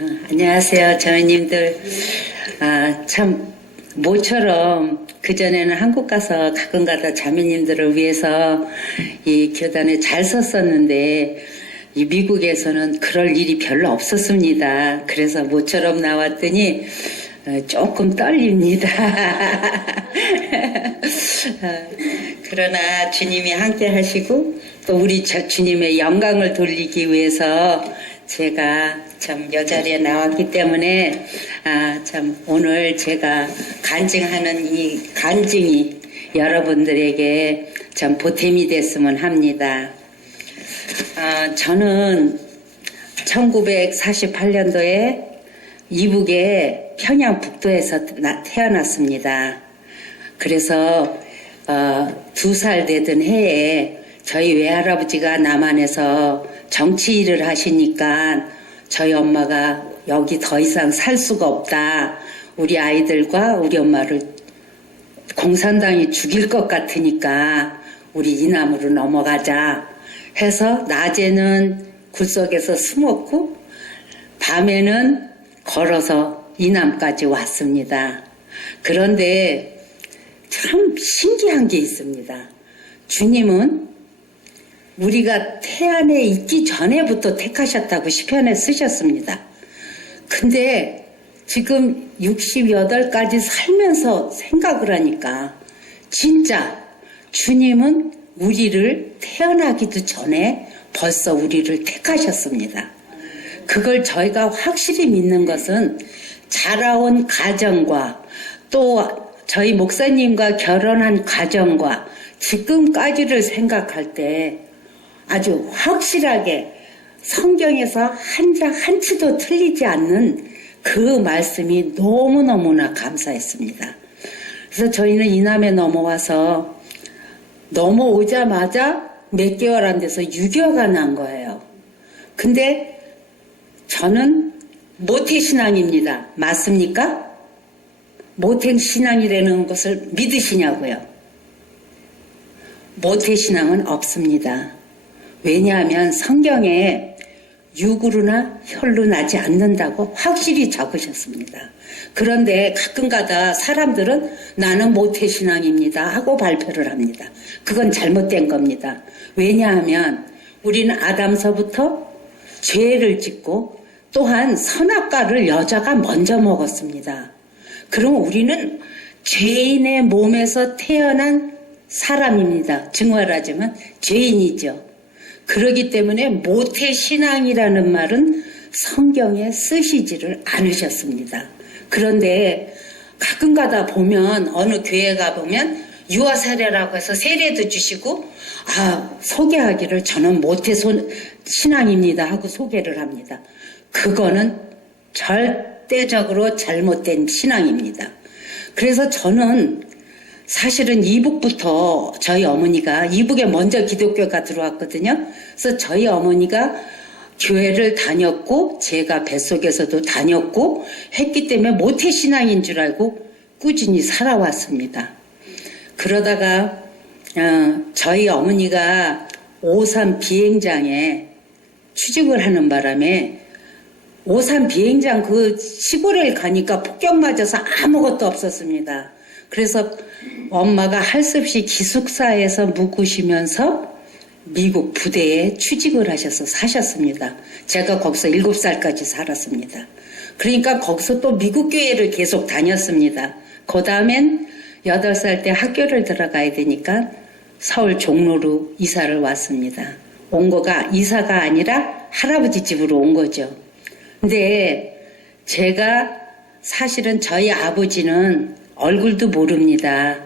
안녕하세요, 저희님들. 참, 모처럼 그전에는 한국 가서 가끔가다 자매님들을 위해서 이 교단에 잘 썼었는데, 이 미국에서는 그럴 일이 별로 없었습니다. 그래서 모처럼 나왔더니 조금 떨립니다. 그러나 주님이 함께 하시고, 또 우리 주님의 영광을 돌리기 위해서 제가 참 이 자리에 나왔기 때문에 참 오늘 제가 간증하는 이 간증이 여러분들에게 참 보탬이 됐으면 합니다. 저는 1948년도에 이북의 평양북도에서 태어났습니다. 그래서 2살 되던 해에 저희 외할아버지가 남한에서 정치 일을 하시니까 저희 엄마가 여기 더 이상 살 수가 없다. 우리 아이들과 우리 엄마를 공산당이 죽일 것 같으니까 우리 이남으로 넘어가자 해서 낮에는 굴속에서 숨었고 밤에는 걸어서 이남까지 왔습니다. 그런데 참 신기한 게 있습니다. 주님은 우리가 태안에 있기 전에부터 택하셨다고 시편에 쓰셨습니다. 근데 지금 68까지 살면서 생각을 하니까 진짜 주님은 우리를 태어나기도 전에 벌써 우리를 택하셨습니다. 그걸 저희가 확실히 믿는 것은 자라온 가정과 또 저희 목사님과 결혼한 가정과 지금까지를 생각할 때 아주 확실하게 성경에서 한치도 틀리지 않는 그 말씀이 너무너무나 감사했습니다. 그래서 저희는 이남에 넘어와서 넘어오자마자 몇 개월 안 돼서 유교가 난 거예요. 근데 저는 모태신앙입니다. 맞습니까? 모태신앙이라는 것을 믿으시냐고요? 모태신앙은 없습니다. 왜냐하면 성경에 육으로나 혈로 나지 않는다고 확실히 적으셨습니다. 그런데 가끔가다 사람들은 나는 모태신앙입니다 하고 발표를 합니다. 그건 잘못된 겁니다. 왜냐하면 우리는 아담서부터 죄를 짓고 또한 선악과를 여자가 먼저 먹었습니다. 그럼 우리는 죄인의 몸에서 태어난 사람입니다. 증언하자면 죄인이죠. 그렇기 때문에 모태신앙이라는 말은 성경에 쓰시지를 않으셨습니다. 그런데 가끔가다 보면 어느 교회 가보면 유아세례라고 해서 세례도 주시고 소개하기를 저는 모태신앙입니다 하고 소개를 합니다. 그거는 절대적으로 잘못된 신앙입니다. 그래서 저는 사실은 이북부터 저희 어머니가 이북에 먼저 기독교가 들어왔거든요. 그래서 저희 어머니가 교회를 다녔고 제가 뱃속에서도 다녔고 했기 때문에 모태신앙인 줄 알고 꾸준히 살아왔습니다. 그러다가 저희 어머니가 오산 비행장에 취직을 하는 바람에 오산 비행장 그 시골에 가니까 폭격 맞아서 아무것도 없었습니다. 그래서 엄마가 할 수 없이 기숙사에서 묵으시면서 미국 부대에 취직을 하셔서 사셨습니다. 제가 거기서 7살까지 살았습니다. 그러니까 거기서 또 미국 교회를 계속 다녔습니다. 그 다음엔 8살 때 학교를 들어가야 되니까 서울 종로로 이사를 왔습니다. 온 거가 이사가 아니라 할아버지 집으로 온 거죠. 근데 제가 사실은 저희 아버지는 얼굴도 모릅니다.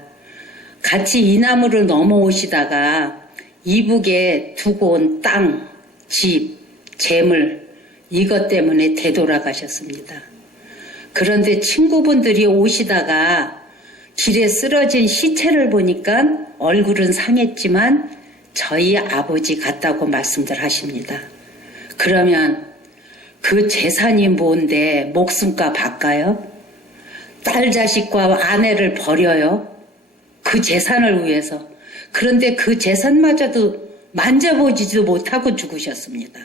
같이 이남으로 넘어오시다가 이북에 두고 온 땅, 집, 재물 이것 때문에 되돌아가셨습니다. 그런데 친구분들이 오시다가 길에 쓰러진 시체를 보니까 얼굴은 상했지만 저희 아버지 같다고 말씀들 하십니다. 그러면 그 재산이 뭔데 목숨값 할까요? 딸 자식과 아내를 버려요. 그 재산을 위해서. 그런데 그 재산마저도 만져보지도 못하고 죽으셨습니다.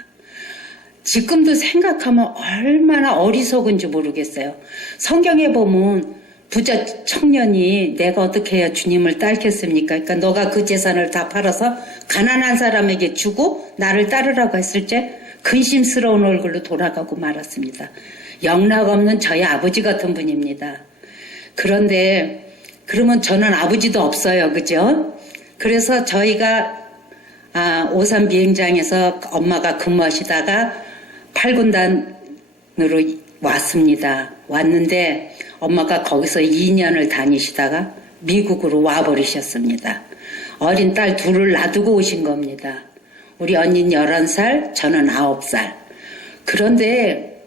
지금도 생각하면 얼마나 어리석은지 모르겠어요. 성경에 보면 부자 청년이 내가 어떻게 해야 주님을 따르겠습니까? 그러니까 너가 그 재산을 다 팔아서 가난한 사람에게 주고 나를 따르라고 했을 때 근심스러운 얼굴로 돌아가고 말았습니다. 영락 없는 저희 아버지 같은 분입니다. 그런데 그러면 저는 아버지도 없어요. 그죠? 그래서 저희가 오산 비행장에서 엄마가 근무하시다가 8군단으로 왔습니다. 왔는데 엄마가 거기서 2년을 다니시다가 미국으로 와버리셨습니다. 어린 딸 둘을 놔두고 오신 겁니다. 우리 언니는 11살, 저는 9살. 그런데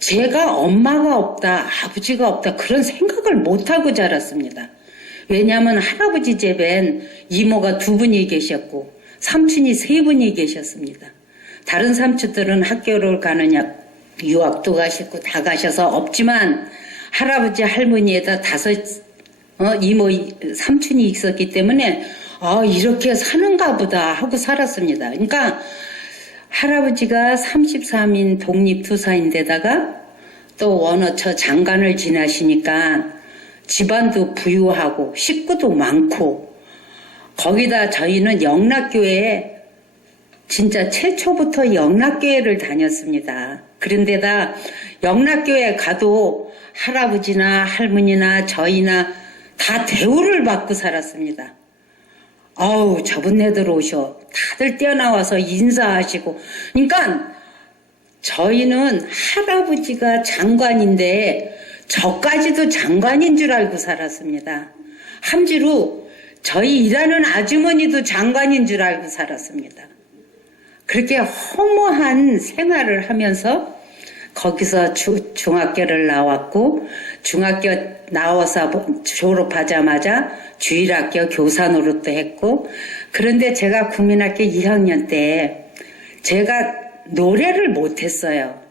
제가 엄마가 없다, 아버지가 없다 그런 생각을 못하고 자랐습니다. 왜냐하면 할아버지 집엔 이모가 2분이 계셨고 삼촌이 3분이 계셨습니다. 다른 삼촌들은 학교를 가느냐 유학도 가시고 다 가셔서 없지만 할아버지 할머니에다 5 이모 삼촌이 있었기 때문에 이렇게 사는가 보다 하고 살았습니다. 그러니까 할아버지가 33인 독립투사인데다가 또 원어처 장관을 지나시니까 집안도 부유하고 식구도 많고 거기다 저희는 영락교회에 진짜 최초부터 영락교회를 다녔습니다. 그런데다 영락교회에 가도 할아버지나 할머니나 저희나 다 대우를 받고 살았습니다. 아우 저분네들 오셔. 다들 뛰어나와서 인사하시고. 그러니까 저희는 할아버지가 장관인데 저까지도 장관인 줄 알고 살았습니다. 함지로 저희 일하는 아주머니도 장관인 줄 알고 살았습니다. 그렇게 허무한 생활을 하면서 거기서 중학교를 나왔고 중학교 나와서 졸업하자마자 주일학교 교사 노릇도 했고 그런데 제가 국민학교 1학년 때 제가 노래를 못했어요.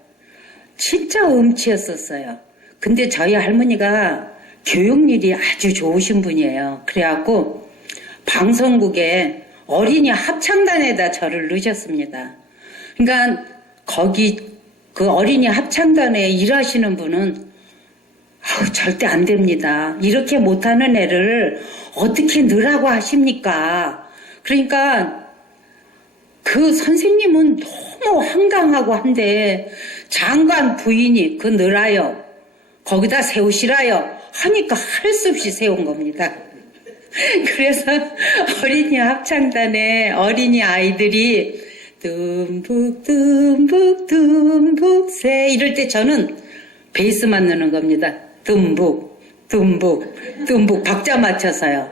진짜 음치였었어요. 근데 저희 할머니가 교육률이 아주 좋으신 분이에요. 그래갖고 방송국에 어린이 합창단에다 저를 넣으셨습니다. 그러니까 거기 그 어린이 합창단에 일하시는 분은 절대 안 됩니다. 이렇게 못하는 애를 어떻게 넣으라고 하십니까? 그러니까 그 선생님은 너무 한강하고 한데 장관 부인이 그 넣으라요. 거기다 세우시라요. 하니까 할 수 없이 세운 겁니다. 그래서 어린이 합창단에 어린이 아이들이 듬북 듬북 듬북새 이럴 때 저는 베이스만 넣는 겁니다. 듬북 듬북 듬북 박자 맞춰서요.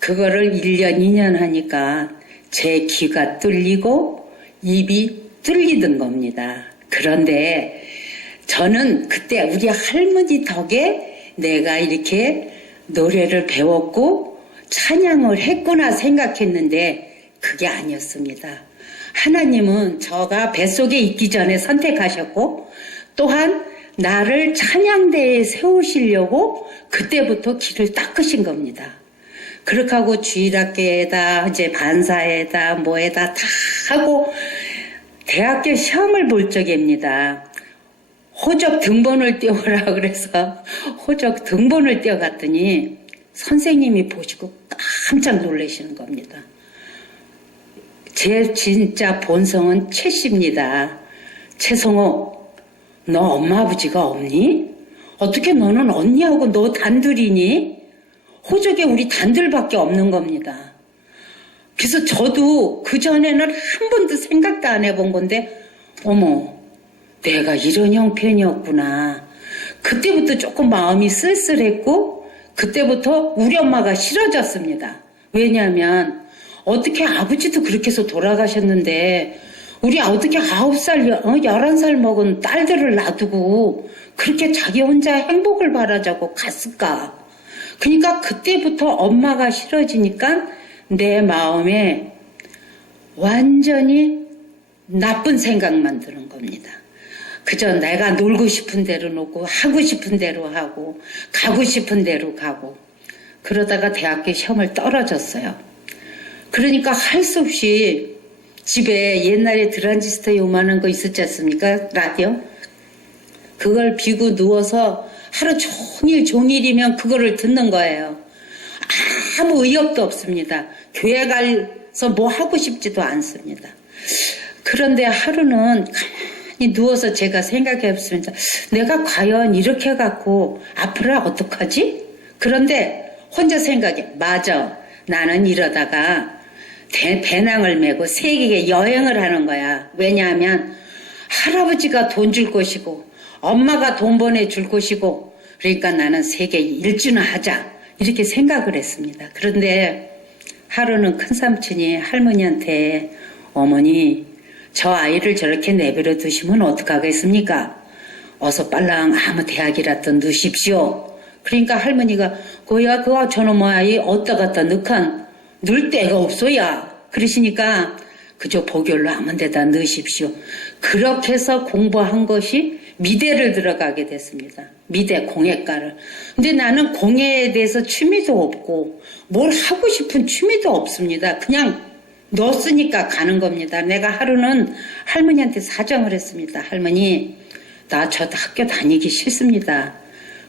그거를 1년 2년 하니까 제 귀가 뚫리고 입이 뚫리던 겁니다. 그런데 저는 그때 우리 할머니 덕에 내가 이렇게 노래를 배웠고 찬양을 했구나 생각했는데 그게 아니었습니다. 하나님은 저가 뱃속에 있기 전에 선택하셨고 또한 나를 찬양대에 세우시려고 그때부터 길을 닦으신 겁니다. 그렇게 하고 주일학교에다 이제 반사에다 뭐에다 다 하고 대학교 시험을 볼 적입니다. 호적 등본을 띄워라 그래서 호적 등본을 띄워갔더니 선생님이 보시고 깜짝 놀라시는 겁니다. 제 진짜 본성은 채씨입니다. 채성호, 너 엄마 아버지가 없니? 어떻게 너는 언니하고 너 단둘이니? 호적에 우리 단둘밖에 없는 겁니다. 그래서 저도 그전에는 한 번도 생각도 안 해본 건데 어머 내가 이런 형편이었구나. 그때부터 조금 마음이 쓸쓸했고 그때부터 우리 엄마가 싫어졌습니다. 왜냐하면 어떻게 아버지도 그렇게 해서 돌아가셨는데 우리 어떻게 9살, 11살 먹은 딸들을 놔두고 그렇게 자기 혼자 행복을 바라자고 갔을까. 그러니까 그때부터 엄마가 싫어지니까 내 마음에 완전히 나쁜 생각만 드는 겁니다. 그저 내가 놀고 싶은 대로 놀고 하고 싶은 대로 하고 가고 싶은 대로 가고 그러다가 대학교 시험을 떨어졌어요. 그러니까 할 수 없이 집에 옛날에 트랜지스터 요만한 거 있었지 않습니까? 라디오. 그걸 비고 누워서 하루 종일이면 그거를 듣는 거예요. 아무 의욕도 없습니다. 교회 가서 뭐 하고 싶지도 않습니다. 그런데 하루는 가만히 누워서 제가 생각해 봤습니다. 내가 과연 이렇게 갖고 앞으로 어떡하지? 그런데 혼자 생각해. 맞아. 나는 이러다가 배낭을 메고 세계에 여행을 하는 거야. 왜냐하면 할아버지가 돈 줄 것이고 엄마가 돈 보내줄 것이고 그러니까 나는 세계 일주나 하자 이렇게 생각을 했습니다. 그런데 하루는 큰삼촌이 할머니한테 어머니 저 아이를 저렇게 내버려 두시면 어떡하겠습니까? 어서 빨랑 아무 대학이라도 넣으십시오. 그러니까 할머니가 그야 그거 저놈 아이 어디다 갖다 넣을 데가 없어야 그러시니까 그저 보결로 아무 데다 넣으십시오. 그렇게 해서 공부한 것이 미대를 들어가게 됐습니다. 미대 공예과를. 근데 나는 공예에 대해서 취미도 없고 뭘 하고 싶은 취미도 없습니다. 그냥 넣었으니까 가는 겁니다. 내가 하루는 할머니한테 사정을 했습니다. 할머니 나 저 학교 다니기 싫습니다.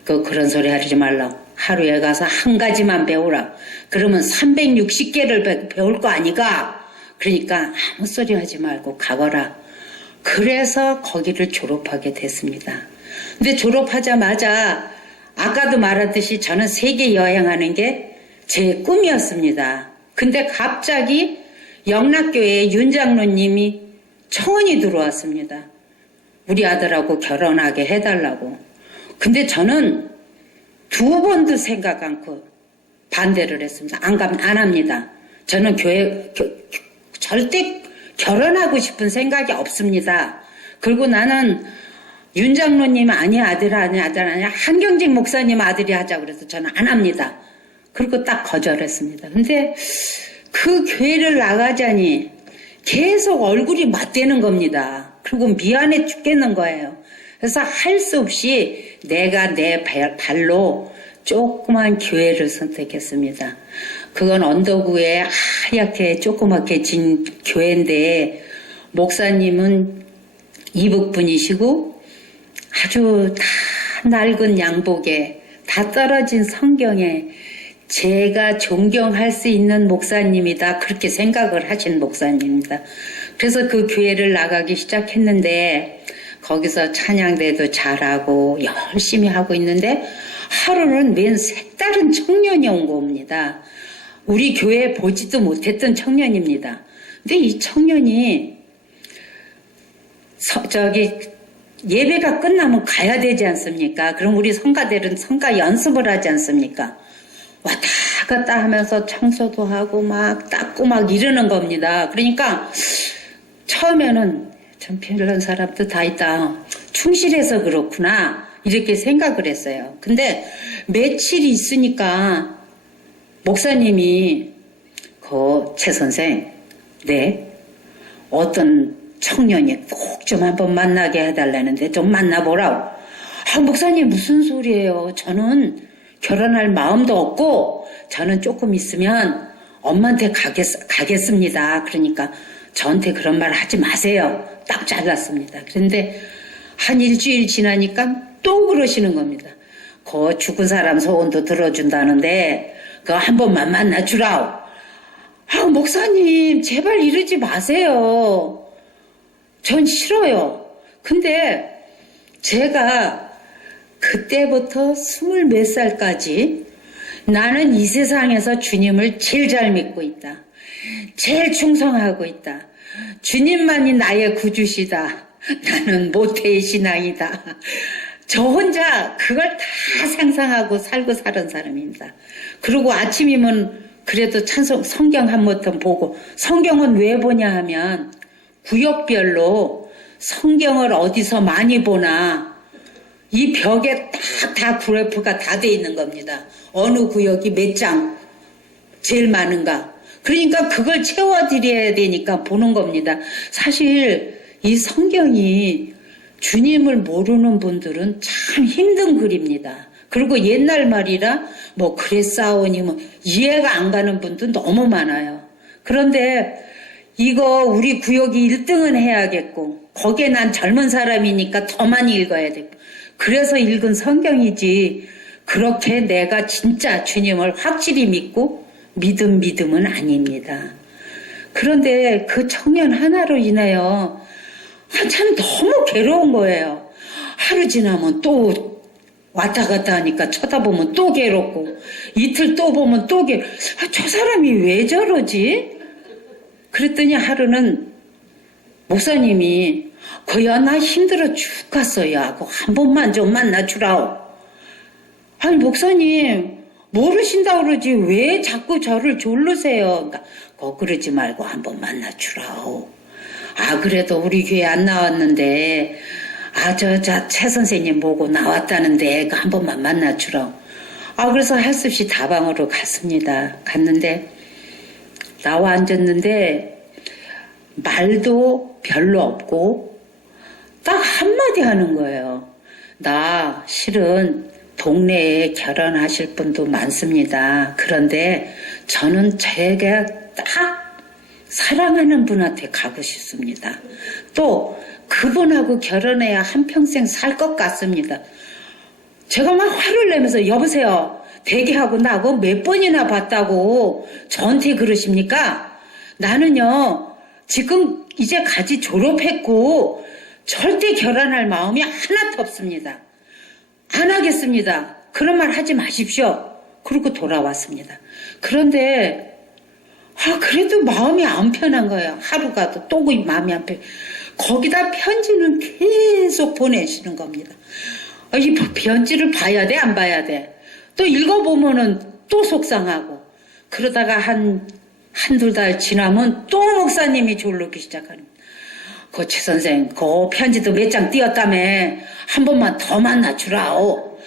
그런 소리 하지 말라고. 하루에 가서 한 가지만 배우라. 그러면 360개를 배울 거 아니가? 그러니까 아무 소리 하지 말고 가거라. 그래서 거기를 졸업하게 됐습니다. 근데 졸업하자마자 아까도 말했듯이 저는 세계 여행하는 게 제 꿈이었습니다. 근데 갑자기 영락교회 윤 장로님이 청원이 들어왔습니다. 우리 아들하고 결혼하게 해달라고. 근데 저는 두 번도 생각 않고 반대를 했습니다. 안 합니다. 저는 절대 결혼하고 싶은 생각이 없습니다. 그리고 나는 윤 장로님 아들 아니야 한경직 목사님 아들이 하자고 그래서 저는 안 합니다. 그리고 딱 거절했습니다. 근데 그 교회를 나가자니 계속 얼굴이 맞대는 겁니다. 그리고 미안해 죽겠는 거예요. 그래서 할 수 없이 내가 내 발로 조그만 교회를 선택했습니다. 그건 언덕구에 하얗게 조그맣게 진 교회인데 목사님은 이북분이시고 아주 다 낡은 양복에 다 떨어진 성경에 제가 존경할 수 있는 목사님이다 그렇게 생각을 하신 목사님입니다. 그래서 그 교회를 나가기 시작했는데 거기서 찬양대도 잘하고 열심히 하고 있는데 하루는 웬 색다른 청년이 온 겁니다. 우리 교회에 보지도 못했던 청년입니다. 근데 이 청년이 예배가 끝나면 가야 되지 않습니까? 그럼 우리 성가들은 성가 연습을 하지 않습니까? 왔다 갔다 하면서 청소도 하고 막 닦고 막 이러는 겁니다. 그러니까 처음에는 참 별난 사람도 다 있다. 충실해서 그렇구나. 이렇게 생각을 했어요. 근데 며칠이 있으니까 목사님이 최 선생, 네, 어떤 청년이 꼭 좀 한번 만나게 해달라는데 좀 만나보라고. 목사님 무슨 소리예요? 저는 결혼할 마음도 없고 저는 조금 있으면 엄마한테 가겠습니다. 그러니까 저한테 그런 말 하지 마세요. 딱 잘랐습니다. 그런데 한 일주일 지나니까 또 그러시는 겁니다. 죽은 사람 소원도 들어준다는데 그거 한 번만 만나주라고. 목사님 제발 이러지 마세요. 전 싫어요. 근데 제가 그때부터 24 살까지 나는 이 세상에서 주님을 제일 잘 믿고 있다. 제일 충성하고 있다. 주님만이 나의 구주시다. 나는 모태의 신앙이다. 저 혼자 그걸 다 상상하고 살고 살은 사람입니다. 그리고 아침이면 그래도 성경 한 번쯤 보고, 성경은 왜 보냐 하면 구역별로 성경을 어디서 많이 보나 이 벽에 다 그래프가 다 돼 있는 겁니다. 어느 구역이 몇 장 제일 많은가. 그러니까 그걸 채워드려야 되니까 보는 겁니다. 사실 이 성경이 주님을 모르는 분들은 참 힘든 글입니다. 그리고 옛날 말이라 그랬사오니 이해가 안 가는 분도 너무 많아요. 그런데 이거 우리 구역이 1등은 해야겠고 거기에 난 젊은 사람이니까 더 많이 읽어야 되고 그래서 읽은 성경이지 그렇게 내가 진짜 주님을 확실히 믿고 믿음은 아닙니다. 그런데 그 청년 하나로 인하여 참 너무 괴로운 거예요. 하루 지나면 또 왔다 갔다 하니까 쳐다보면 또 괴롭고 이틀 또 보면 또 저 사람이 왜 저러지? 그랬더니 하루는 목사님이 거야 나 힘들어 죽겠어요 하고 한 번만 좀 만나주라오. 아니 목사님 모르신다고 그러지 왜 자꾸 저를 졸르세요? 그러니까 그러지 말고 한 번 만나주라오. 아 그래도 우리 교회 안 나왔는데 저 최 선생님 보고 나왔다는데 한 번만 만나주라오. 아 그래서 할 수 없이 다방으로 갔습니다. 갔는데 나와 앉았는데 말도 별로 없고 딱 한마디 하는 거예요. 나 실은 동네에 결혼하실 분도 많습니다. 그런데 저는 제가 딱 사랑하는 분한테 가고 싶습니다. 또 그분하고 결혼해야 한평생 살 것 같습니다. 제가 막 화를 내면서 여보세요. 대기하고 나하고 몇 번이나 봤다고 저한테 그러십니까? 나는요 지금 이제 가지 졸업했고 절대 결혼할 마음이 하나도 없습니다. 안 하겠습니다. 그런 말 하지 마십시오. 그러고 돌아왔습니다. 그런데 그래도 마음이 안 편한 거예요. 하루가 또 마음이 안 편. 거기다 편지는 계속 보내시는 겁니다. 이 편지를 봐야 돼, 안 봐야 돼? 또 읽어보면은 또 속상하고 그러다가 한두 달 지나면 또 목사님이 졸르기 시작하는 그 최 선생 그 편지도 몇 장 띄었다며 한 번만 더 만나주라오.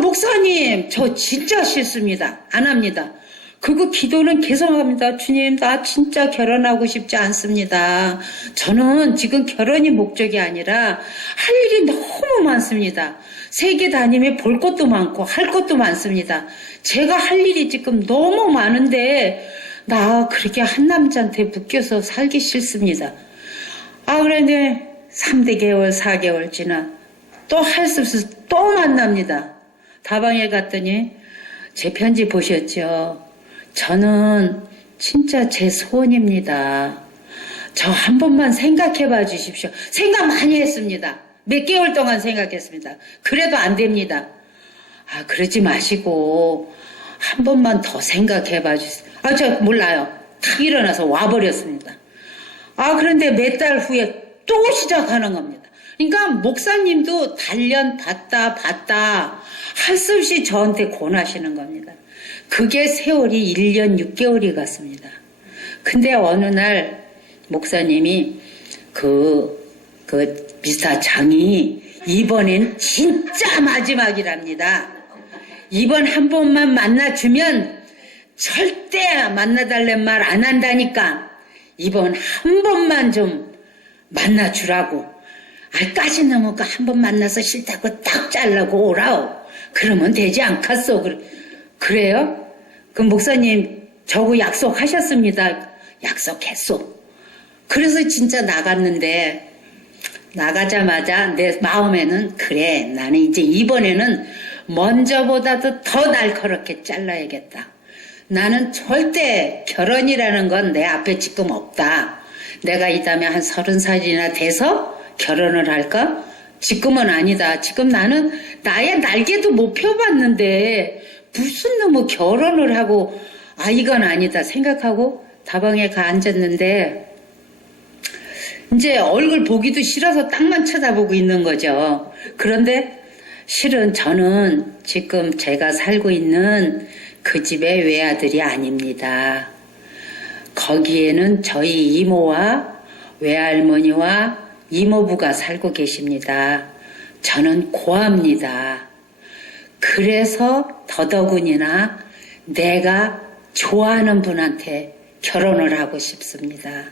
목사님 저 진짜 싫습니다. 안 합니다. 그리고 기도는 계속 합니다. 주님 나 진짜 결혼하고 싶지 않습니다. 저는 지금 결혼이 목적이 아니라 할 일이 너무 많습니다. 세계 다니며 볼 것도 많고 할 것도 많습니다. 제가 할 일이 지금 너무 많은데 나 그렇게 한 남자한테 묶여서 살기 싫습니다. 그런데 3대 개월 4개월 지나 또 할 수 없어서 또 만납니다. 다방에 갔더니 제 편지 보셨죠? 저는 진짜 제 소원입니다. 저 한 번만 생각해 봐 주십시오. 생각 많이 했습니다. 몇 개월 동안 생각했습니다. 그래도 안 됩니다. 그러지 마시고 한 번만 더 생각해 봐 주세요. 저 몰라요. 탁 일어나서 와버렸습니다. 그런데 몇 달 후에 또 시작하는 겁니다. 그러니까 목사님도 단련 받다 할 수 없이 저한테 권하시는 겁니다. 그게 세월이 1년 6개월이 갔습니다. 근데 어느 날 목사님이 미스터 장이 이번엔 진짜 마지막이랍니다. 이번 한 번만 만나주면 절대 만나달란 말 안 한다니까 이번 한 번만 좀 만나주라고. 까지 넘어가 한 번 만나서 싫다고 딱 잘라고 오라오. 그러면 되지 않겠소. 그래요? 그럼 목사님 저거 약속하셨습니다. 약속했소. 그래서 진짜 나갔는데 나가자마자 내 마음에는 그래 나는 이제 이번에는 먼저보다도 더 날카롭게 잘라야겠다. 나는 절대 결혼이라는 건 내 앞에 지금 없다. 내가 이 다음에 한 30살이나 돼서 결혼을 할까? 지금은 아니다. 지금 나는 나의 날개도 못 펴봤는데 무슨 놈의 결혼을 하고 이건 아니다 생각하고 다방에 가 앉았는데 이제 얼굴 보기도 싫어서 땅만 쳐다보고 있는 거죠. 그런데 실은 저는 지금 제가 살고 있는 그 집의 외아들이 아닙니다. 거기에는 저희 이모와 외할머니와 이모부가 살고 계십니다. 저는 고아입니다. 그래서 더더군이나 내가 좋아하는 분한테 결혼을 하고 싶습니다.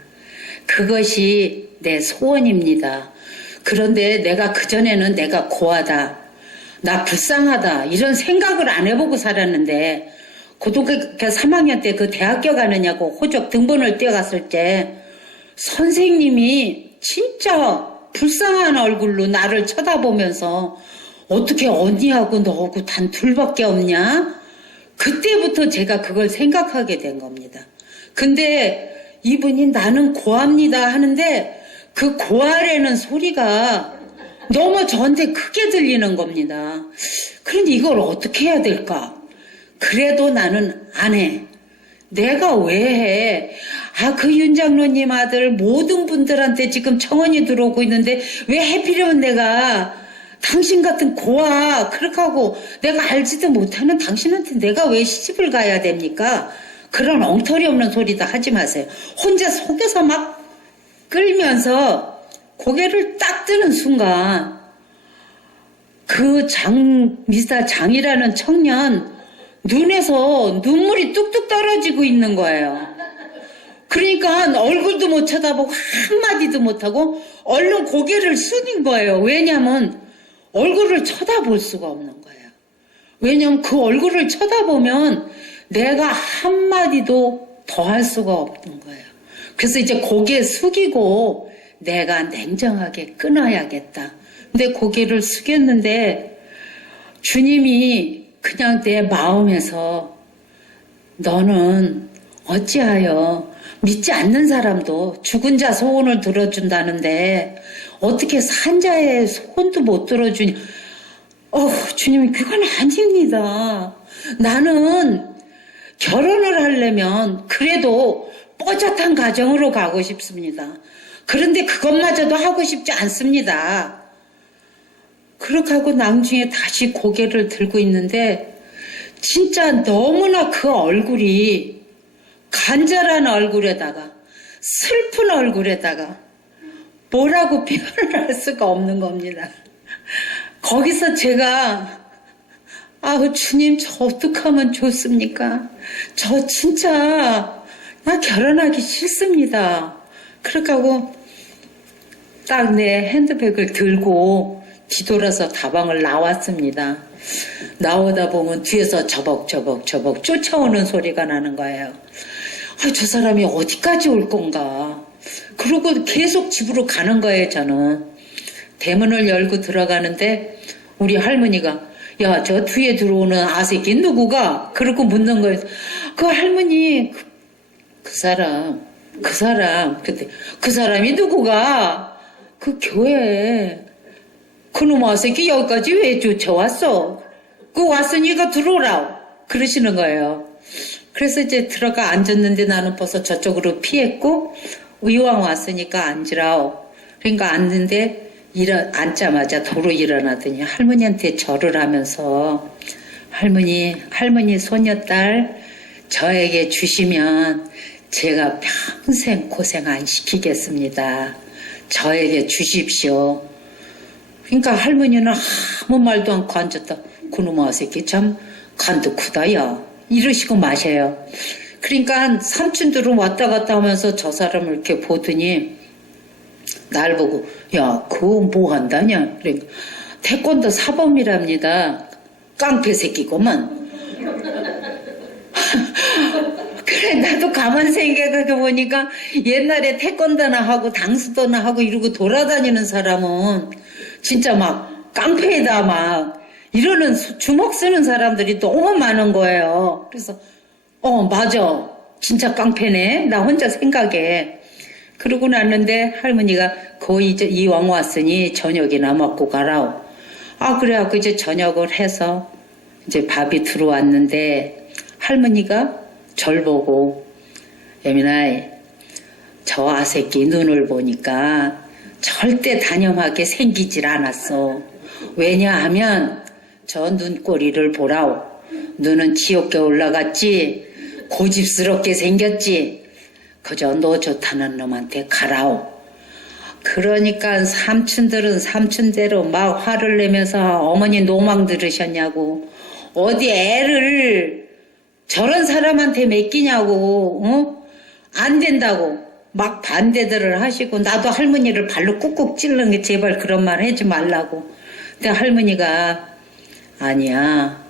그것이 내 소원입니다. 그런데 내가 그전에는 내가 고아다, 나 불쌍하다 이런 생각을 안 해보고 살았는데 고등학교 3학년 때 그 대학교 가느냐고 호적 등본을 떼어갔을 때 선생님이 진짜 불쌍한 얼굴로 나를 쳐다보면서 어떻게 언니하고 너하고 단 둘밖에 없냐? 그때부터 제가 그걸 생각하게 된 겁니다. 근데 이분이 나는 고아입니다 하는데 그 고아라는 소리가 너무 저한테 크게 들리는 겁니다. 그런데 이걸 어떻게 해야 될까? 그래도 나는 안 해. 내가 왜 해? 그 윤장로님 아들 모든 분들한테 지금 청원이 들어오고 있는데 왜 하필이면 내가 당신 같은 고아 그렇게 하고 내가 알지도 못하는 당신한테 내가 왜 시집을 가야 됩니까? 그런 엉터리 없는 소리도 하지 마세요. 혼자 속에서 막 끌면서 고개를 딱 드는 순간 그 미스터 장이라는 청년 눈에서 눈물이 뚝뚝 떨어지고 있는 거예요. 그러니까 얼굴도 못 쳐다보고 한마디도 못하고 얼른 고개를 숙인 거예요. 왜냐면 얼굴을 쳐다볼 수가 없는 거예요. 왜냐면 그 얼굴을 쳐다보면 내가 한마디도 더 할 수가 없는 거예요. 그래서 이제 고개 숙이고 내가 냉정하게 끊어야겠다. 근데 고개를 숙였는데 주님이 그냥 내 마음에서 너는 어찌하여 믿지 않는 사람도 죽은 자 소원을 들어준다는데 어떻게 산 자의 소원도 못 들어주니? 주님이 그건 아닙니다. 나는 결혼을 하려면 그래도 뽀얗한 가정으로 가고 싶습니다. 그런데 그것마저도 하고 싶지 않습니다. 그렇게 하고 나중에 다시 고개를 들고 있는데 진짜 너무나 그 얼굴이 간절한 얼굴에다가 슬픈 얼굴에다가 뭐라고 표현을 할 수가 없는 겁니다. 거기서 제가 주님 저 어떡하면 좋습니까? 저 진짜 나 결혼하기 싫습니다. 그렇게 하고 딱 내 핸드백을 들고 뒤돌아서 다방을 나왔습니다. 나오다 보면 뒤에서 저벅저벅 쫓아오는 소리가 나는 거예요. 저 사람이 어디까지 올 건가. 그러고 계속 집으로 가는 거예요. 저는 대문을 열고 들어가는데 우리 할머니가 야, 저 뒤에 들어오는 아새끼 누구가? 그러고 묻는 거예요. 그 할머니 그 사람 그때 그 사람이 누구가? 그 교회 그놈 아새끼 여기까지 왜 쫓아왔어? 그 왔으니까 들어오라 그러시는 거예요. 그래서 이제 들어가 앉았는데 나는 벌써 저쪽으로 피했고 의왕 왔으니까 앉으라오. 그러니까 앉는데 앉자마자 도로 일어나더니 할머니한테 절을 하면서 할머니 소녀딸 저에게 주시면 제가 평생 고생 안 시키겠습니다. 저에게 주십시오. 그러니까 할머니는 아무 말도 않고 앉았다. 그놈아 새끼 참 간도 크다 야. 이러시고 마셔요. 그러니까 삼촌들은 왔다 갔다 하면서 저 사람을 이렇게 보더니 날 보고 야 그거 뭐 한다냐. 그러니까 태권도 사범이랍니다. 깡패 새끼구만. 그래 나도 가만 생각해 보니까 옛날에 태권도나 하고 당수도나 하고 이러고 돌아다니는 사람은 진짜 막 깡패다 막 이러는 주먹 쓰는 사람들이 너무 많은 거예요. 그래서 맞아 진짜 깡패네 나 혼자 생각해. 그러고 났는데 할머니가 거의 이제 이왕 왔으니 저녁이나 먹고 가라오. 그래갖고 이제 저녁을 해서 이제 밥이 들어왔는데 할머니가 절 보고 예민아이 저 아새끼 눈을 보니까 절대 단념하게 생기질 않았어. 왜냐하면 저 눈꼬리를 보라오. 눈은 지옥에 올라갔지 고집스럽게 생겼지. 그저 너 좋다는 놈한테 가라오. 그러니까 삼촌들은 삼촌대로 막 화를 내면서 어머니 노망 들으셨냐고. 어디 애를 저런 사람한테 맡기냐고. 안 된다고 막 반대들을 하시고 나도 할머니를 발로 꾹꾹 찔른 게 제발 그런 말 하지 말라고. 근데 할머니가 아니야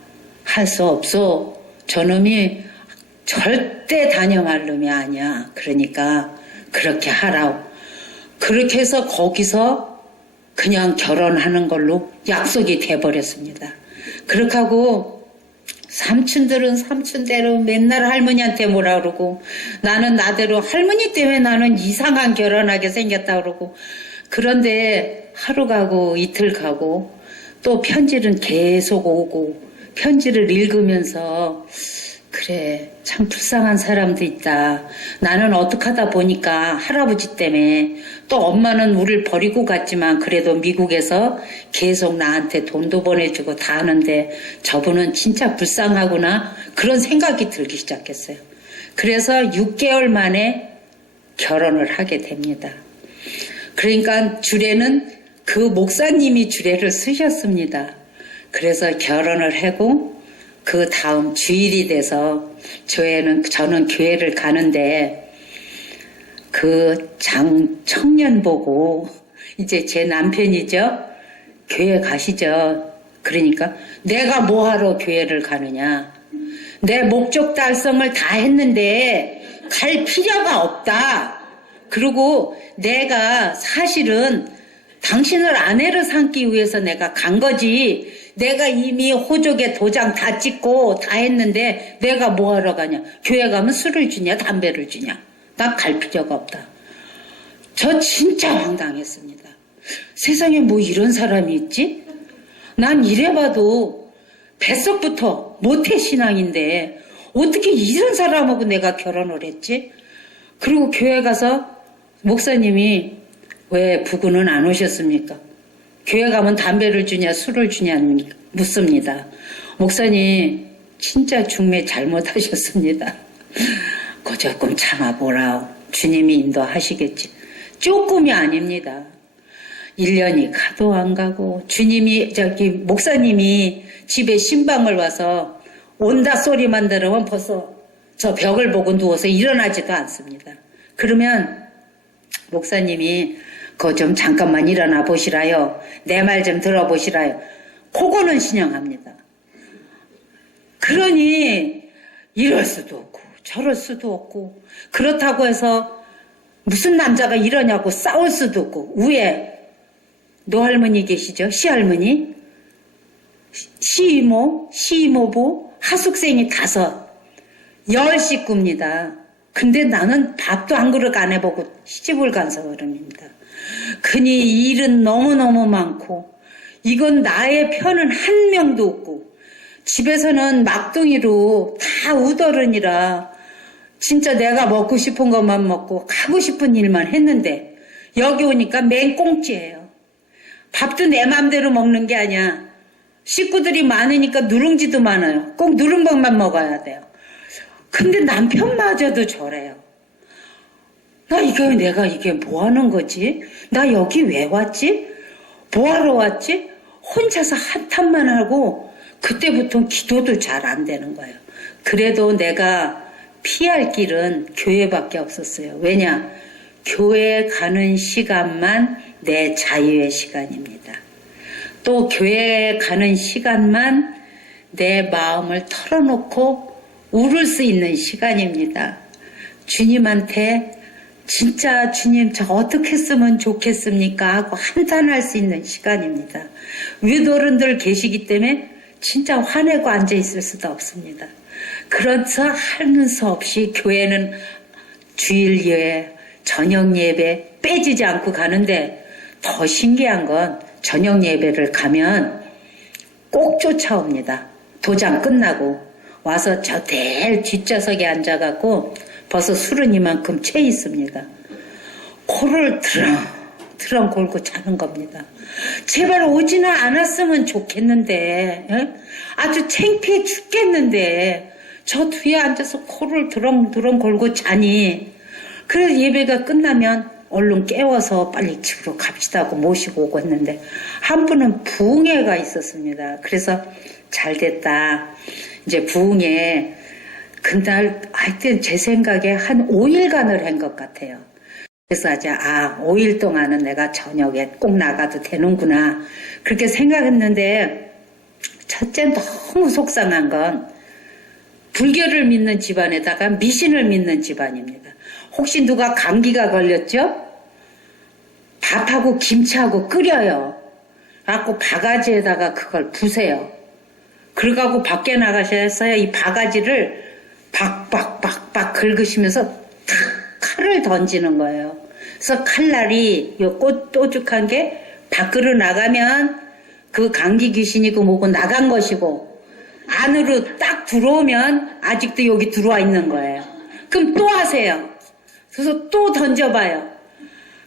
할 수 없어. 저놈이 절대 단념할 놈이 아니야. 그러니까 그렇게 하라고. 그렇게 해서 거기서 그냥 결혼하는 걸로 약속이 돼버렸습니다. 그렇게 하고 삼촌들은 삼촌대로 맨날 할머니한테 뭐라 그러고 나는 나대로 할머니 때문에 나는 이상한 결혼하게 생겼다 그러고 그런데 하루 가고 이틀 가고 또 편지는 계속 오고 편지를 읽으면서 그래 참 불쌍한 사람도 있다. 나는 어떻게 하다 보니까 할아버지 때문에 또 엄마는 우리를 버리고 갔지만 그래도 미국에서 계속 나한테 돈도 보내주고 다 하는데 저분은 진짜 불쌍하구나 그런 생각이 들기 시작했어요. 그래서 6개월 만에 결혼을 하게 됩니다. 그러니까 주례는 그 목사님이 주례를 쓰셨습니다. 그래서 결혼을 하고 그 다음 주일이 돼서 저는 교회를 가는데 그 청년 보고 이제 제 남편이죠. 교회 가시죠. 그러니까 내가 뭐하러 교회를 가느냐. 내 목적 달성을 다 했는데 갈 필요가 없다. 그리고 내가 사실은 당신을 아내로 삼기 위해서 내가 간 거지. 내가 이미 호적에 도장 다 찍고 다 했는데 내가 뭐하러 가냐. 교회 가면 술을 주냐 담배를 주냐. 나 갈 필요가 없다. 저 진짜 황당했습니다. 세상에 뭐 이런 사람이 있지? 난 이래봐도 뱃속부터 모태신앙인데 어떻게 이런 사람하고 내가 결혼을 했지? 그리고 교회 가서 목사님이 왜 부부는 안 오셨습니까? 교회 가면 담배를 주냐 술을 주냐 묻습니다. 목사님 진짜 중매 잘못하셨습니다. 그 조금 참아보라. 주님이 인도하시겠지. 조금이 아닙니다. 1년이 가도 안 가고 목사님이 집에 신방을 와서 온다 소리만 들으면 벌써 저 벽을 보고 누워서 일어나지도 않습니다. 그러면 목사님이 그거 좀 잠깐만 일어나 보시라요. 내 말 좀 들어보시라요. 그거는 신용합니다. 그러니 이럴 수도 없고 저럴 수도 없고 그렇다고 해서 무슨 남자가 이러냐고 싸울 수도 없고 위에 노할머니 계시죠? 시할머니? 시이모? 시이모부? 하숙생이 10 식구입니다. 근데 나는 밥도 한 그릇 안 해보고 시집을 간서 그럽니다. 그니 일은 너무너무 많고 이건 나의 편은 한 명도 없고 집에서는 막둥이로 다 우더른이라 진짜 내가 먹고 싶은 것만 먹고 가고 싶은 일만 했는데 여기 오니까 맹꽁찌예요. 밥도 내 맘대로 먹는 게 아니야. 식구들이 많으니까 누룽지도 많아요. 꼭 누룽밥만 먹어야 돼요. 근데 남편마저도 저래요. 내가 이게 뭐 하는 거지? 나 여기 왜 왔지? 뭐 하러 왔지? 혼자서 한탄만 하고 그때부터 기도도 잘 안 되는 거예요. 그래도 내가 피할 길은 교회밖에 없었어요. 왜냐? 교회 가는 시간만 내 자유의 시간입니다. 또 교회 가는 시간만 내 마음을 털어놓고 울을 수 있는 시간입니다. 주님한테 진짜 주님 저 어떻게 했으면 좋겠습니까 하고 한탄할 수 있는 시간입니다. 위도른들 계시기 때문에 진짜 화내고 앉아있을 수도 없습니다. 그래서 하는 수 없이 교회는 주일 예배, 저녁 예배 빼지지 않고 가는데 더 신기한 건 저녁 예배를 가면 꼭 쫓아옵니다. 도장 끝나고 와서 저 제일 뒷좌석에 앉아갖고 벌써 술은 이만큼 채 있습니다. 코를 드렁 골고 자는 겁니다. 제발 오지는 않았으면 좋겠는데 아주 창피해 죽겠는데 저 뒤에 앉아서 코를 드렁 골고 자니 그래서 예배가 끝나면 얼른 깨워서 빨리 집으로 갑시다 하고 모시고 오고 했는데 한 분은 부흥회가 있었습니다. 그래서 잘 됐다. 이제 부흥회 그날 하여튼 제 생각에 한 5일간을 한 것 같아요. 그래서 이제 5일 동안은 내가 저녁에 꼭 나가도 되는구나 그렇게 생각했는데 첫째 너무 속상한 건 불교를 믿는 집안에다가 미신을 믿는 집안입니다. 혹시 누가 감기가 걸렸죠? 밥하고 김치하고 끓여요. 갖고 바가지에다가 그걸 부세요. 그러고 밖에 나가셔야 이 바가지를 박박박박 긁으시면서 탁 칼을 던지는 거예요. 그래서 칼날이 요 뾰족한 게 밖으로 나가면 그 감기 귀신이고 뭐고 나간 것이고, 안으로 딱 들어오면 아직도 여기 들어와 있는 거예요. 그럼 또 하세요. 그래서 또 던져봐요.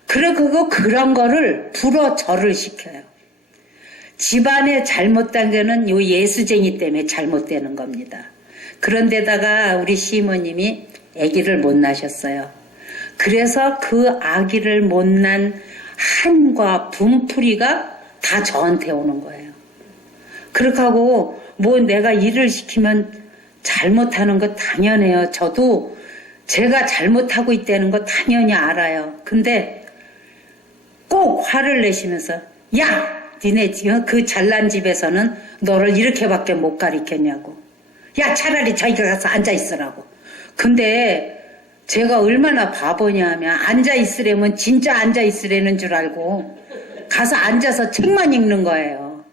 그리고 그런 거를 불어 절을 시켜요. 집안에 잘못된 거는 요 예수쟁이 때문에 잘못되는 겁니다. 그런데다가 우리 시모님이 아기를 못 낳으셨어요. 그래서 그 아기를 못 낳은 한과 분풀이가 다 저한테 오는 거예요. 그렇게 하고 뭐 내가 일을 시키면 잘못하는 거 당연해요. 저도 제가 잘못하고 있다는 거 당연히 알아요. 근데 꼭 화를 내시면서 야! 니네 그 잘난 집에서는 너를 이렇게밖에 못 가르쳤냐고. 야, 차라리 저기 가서 앉아있으라고. 근데 제가 얼마나 바보냐 하면 앉아있으려면 진짜 앉아있으려는 줄 알고 가서 앉아서 책만 읽는 거예요.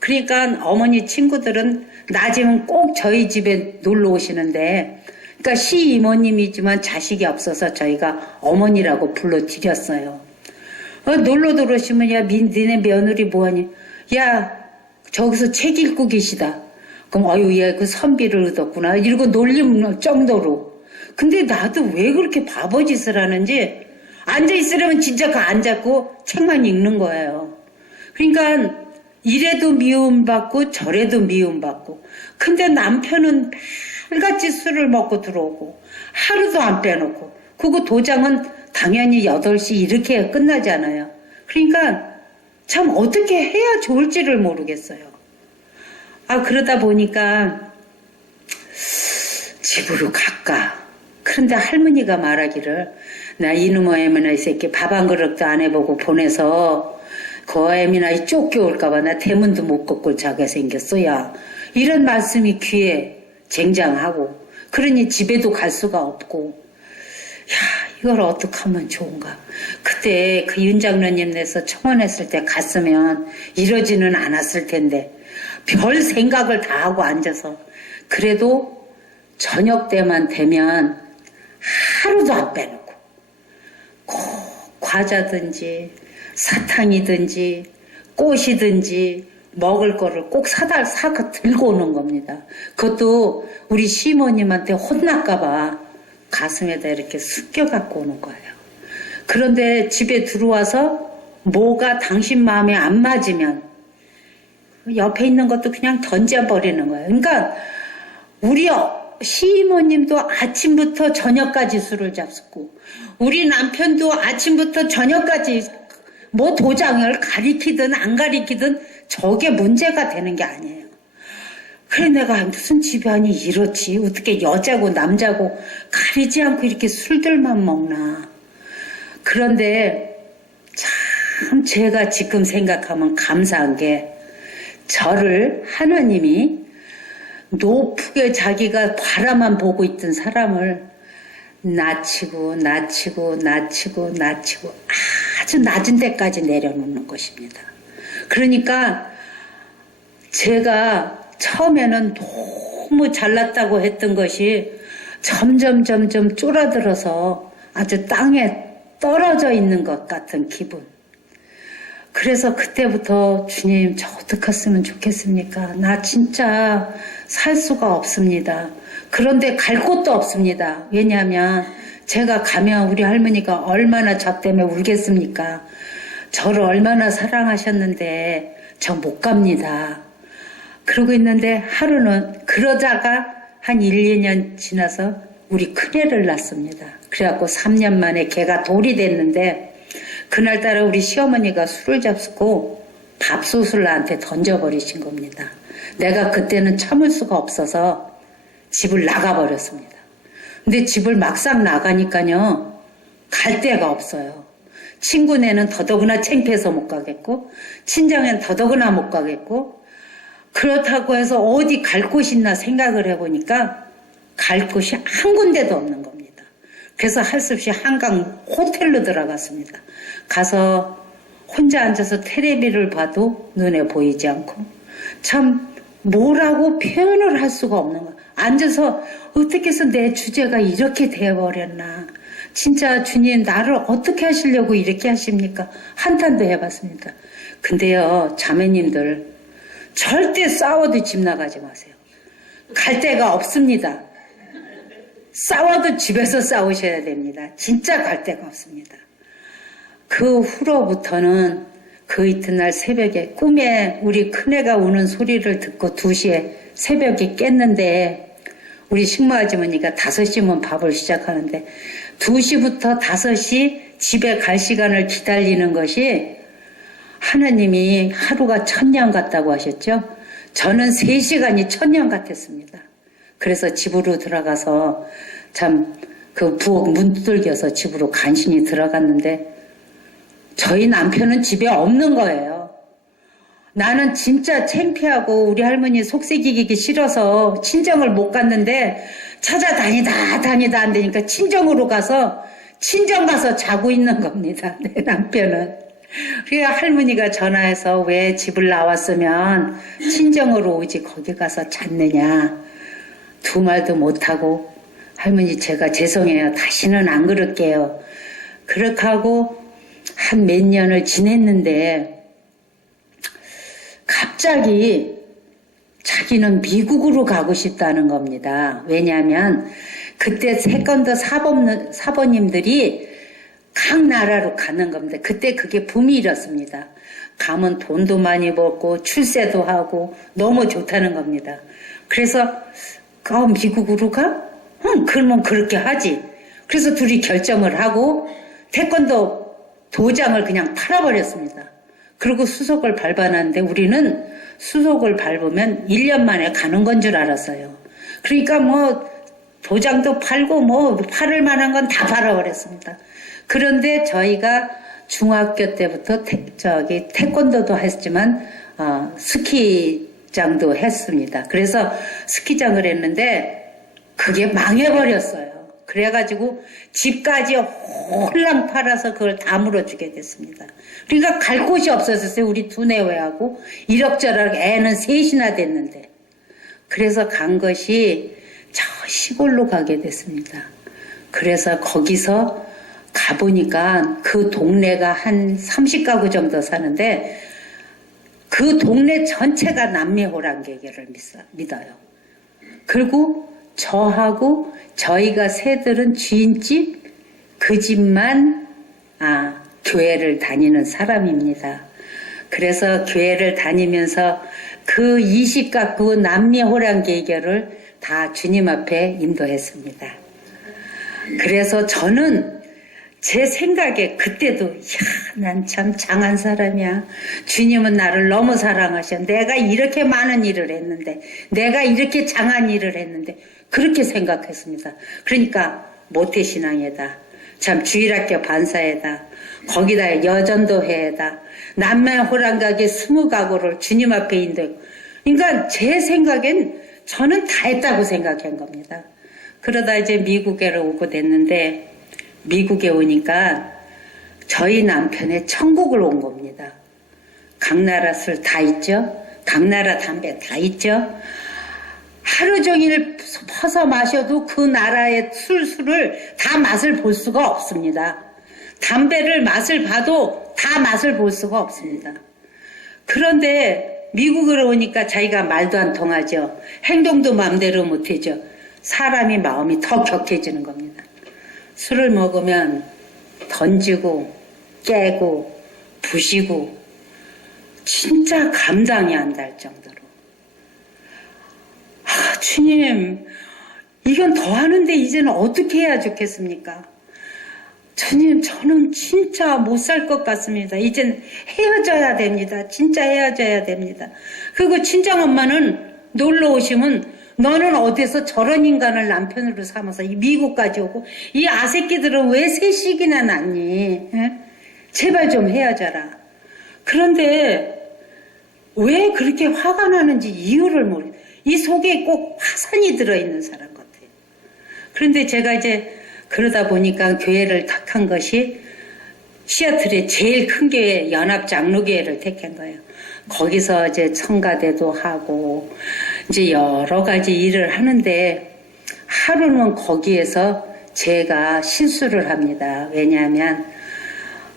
그러니까 어머니 친구들은 낮이면 꼭 저희 집에 놀러 오시는데, 그러니까 시이모님이지만 자식이 없어서 저희가 어머니라고 불러드렸어요. 놀러 들어오시면 야 니네 며느리 뭐하니? 야 저기서 책 읽고 계시다. 그럼 아유 얘 그 선비를 얻었구나 이러고 놀림 정도로. 근데 나도 왜 그렇게 바보짓을 하는지, 앉아있으려면 진짜 그 앉았고 책만 읽는 거예요. 그러니까 이래도 미움받고 저래도 미움받고. 근데 남편은 매일같이 술을 먹고 들어오고 하루도 안 빼놓고, 그거 도장은 당연히 8시 이렇게 끝나잖아요. 그러니까 참 어떻게 해야 좋을지를 모르겠어요. 그러다 보니까 집으로 갈까. 그런데 할머니가 말하기를 나 이놈의 애미나 이 새끼 밥 한 그릇도 안 해보고 보내서 그 애미나 쫓겨올까봐 나 대문도 못 걷고 자게 생겼어. 야, 이런 말씀이 귀에 쟁장하고, 그러니 집에도 갈 수가 없고, 야, 이걸 어떻게 하면 좋은가. 그때 그 윤장로님네서 청원했을 때 갔으면 이러지는 않았을 텐데, 별 생각을 다 하고 앉아서. 그래도 저녁 때만 되면 하루도 안 빼놓고 꼭 과자든지 사탕이든지 꽃이든지 먹을 거를 꼭 사다 들고 오는 겁니다. 그것도 우리 시모님한테 혼날까봐 가슴에다 이렇게 숙여 갖고 오는 거예요. 그런데 집에 들어와서 뭐가 당신 마음에 안 맞으면 옆에 있는 것도 그냥 던져버리는 거예요. 그러니까 우리 시이모님도 아침부터 저녁까지 술을 잡수고, 우리 남편도 아침부터 저녁까지 뭐 도장을 가리키든 안 가리키든 저게 문제가 되는 게 아니에요. 그래 내가 무슨 집안이 이렇지, 어떻게 여자고 남자고 가리지 않고 이렇게 술들만 먹나. 그런데 참 제가 지금 생각하면 감사한 게, 저를 하나님이 높게 자기가 바라만 보고 있던 사람을 낮추고 아주 낮은 데까지 내려놓는 것입니다. 그러니까 제가 처음에는 너무 잘났다고 했던 것이 점점 쫄아들어서 아주 땅에 떨어져 있는 것 같은 기분. 그래서 그때부터 주님 저 어떻게 했으면 좋겠습니까? 나 진짜 살 수가 없습니다. 그런데 갈 곳도 없습니다. 왜냐하면 제가 가면 우리 할머니가 얼마나 저 때문에 울겠습니까? 저를 얼마나 사랑하셨는데 저 못 갑니다. 그러고 있는데 하루는 그러다가 한 1, 2년 지나서 우리 큰애를 낳습니다. 그래갖고 3년 만에 걔가 돌이 됐는데, 그날따라 우리 시어머니가 술을 잡수고 밥솥을 나한테 던져버리신 겁니다. 내가 그때는 참을 수가 없어서 집을 나가버렸습니다. 근데 집을 막상 나가니까요, 갈 데가 없어요. 친구네는 더더구나 창피해서 못 가겠고, 친정엔 더더구나 못 가겠고, 그렇다고 해서 어디 갈 곳이 있나 생각을 해보니까 갈 곳이 한 군데도 없는 겁니다. 그래서 할 수 없이 한강 호텔로 들어갔습니다. 가서 혼자 앉아서 텔레비를 봐도 눈에 보이지 않고 참 뭐라고 표현을 할 수가 없는 거야. 앉아서 어떻게 해서 내 주제가 이렇게 되어버렸나. 진짜 주님 나를 어떻게 하시려고 이렇게 하십니까? 한탄도 해봤습니다. 근데요, 자매님들 절대 싸워도 집 나가지 마세요. 갈 데가 없습니다. 싸워도 집에서 싸우셔야 됩니다. 진짜 갈 데가 없습니다. 그 후로부터는 그 이튿날 새벽에 꿈에 우리 큰애가 우는 소리를 듣고 2시에 새벽에 깼는데 우리 식모아주머니가 5시면 밥을 시작하는데 2시부터 5시 집에 갈 시간을 기다리는 것이 하나님이 하루가 1000년 같다고 하셨죠? 저는 3시간이 1000년 같았습니다. 그래서 집으로 들어가서 참 그 부엌 문 두들겨서 집으로 간신히 들어갔는데 저희 남편은 집에 없는 거예요. 나는 진짜 창피하고 우리 할머니 속색이기 싫어서 친정을 못 갔는데 찾아다니다 안 되니까 친정으로 가서 친정 가서 자고 있는 겁니다. 내 남편은. 그래서 할머니가 전화해서 왜 집을 나왔으면 친정으로 오지 거기 가서 잤느냐. 두 말도 못하고 할머니 제가 죄송해요. 다시는 안 그럴게요. 그렇게 하고 한 몇 년을 지냈는데 갑자기 자기는 미국으로 가고 싶다는 겁니다. 왜냐하면 그때 태권도 사모님들이 각 나라로 가는 겁니다. 그때 그게 붐이 일었습니다. 가면 돈도 많이 벌고 출세도 하고 너무 좋다는 겁니다. 그래서 미국으로 가? 그러면 그렇게 하지. 그래서 둘이 결정을 하고 태권도 도장을 그냥 팔아버렸습니다. 그리고 수속을 밟아놨는데 우리는 수속을 밟으면 1년 만에 가는 건 줄 알았어요. 그러니까 뭐 도장도 팔고 뭐 팔을 만한 건 다 팔아버렸습니다. 그런데 저희가 중학교 때부터 태권도도 했지만 스키장도 했습니다. 그래서 스키장을 했는데 그게 망해버렸어요. 그래가지고 집까지 홀랑 팔아서 그걸 다 물어주게 됐습니다. 그러니까 갈 곳이 없어졌어요. 우리 두뇌외하고 이럭저럭 애는 3이나 됐는데. 그래서 간 것이 저 시골로 가게 됐습니다. 그래서 거기서 가보니까 그 동네가 한 30가구 정도 사는데 그 동네 전체가 남미호랑개를 믿어요. 그리고 저하고 저희가 새들은 주인집 그 집만 교회를 다니는 사람입니다. 그래서 교회를 다니면서 그 20가구 남미호랑개교를 다 주님 앞에 인도했습니다. 그래서 저는 제 생각에 그때도 난 참 장한 사람이야. 주님은 나를 너무 사랑하셔. 내가 이렇게 많은 일을 했는데 내가 이렇게 장한 일을 했는데 그렇게 생각했습니다. 그러니까 모태신앙에다 참 주일학교 반사에다 거기다 여전도회에다 남매호랑가게 20가구를 주님 앞에 인도했고 그러니까 제 생각엔 저는 다 했다고 생각한 겁니다. 그러다 이제 미국에 오고 됐는데 미국에 오니까 저희 남편의 천국을 온 겁니다. 각 나라 술 다 있죠. 각 나라 담배 다 있죠. 하루 종일 퍼서 마셔도 그 나라의 술을 다 맛을 볼 수가 없습니다. 담배를 맛을 봐도 다 맛을 볼 수가 없습니다. 그런데 미국으로 오니까 자기가 말도 안 통하죠. 행동도 마음대로 못하죠. 사람이 마음이 더 격해지는 겁니다. 술을 먹으면 던지고 깨고 부시고 진짜 감당이 안 될 정도로 주님 이건 더 하는데 이제는 어떻게 해야 좋겠습니까? 주님 저는 진짜 못 살 것 같습니다. 이젠 헤어져야 됩니다. 진짜 헤어져야 됩니다. 그리고 친정엄마는 놀러 오시면 너는 어디서 저런 인간을 남편으로 삼아서 이 미국까지 오고 이 아새끼들은 왜 3씩이나 낳니? 에? 제발 좀 헤어져라. 그런데 왜 그렇게 화가 나는지 이유를 모르겠어요. 이 속에 꼭 화산이 들어있는 사람 같아요. 그런데 제가 이제 그러다 보니까 교회를 택한 것이 시애틀의 제일 큰 교회 연합장로교회를 택한 거예요. 거기서 이제 성가대도 하고 이제 여러 가지 일을 하는데 하루는 거기에서 제가 실수를 합니다. 왜냐하면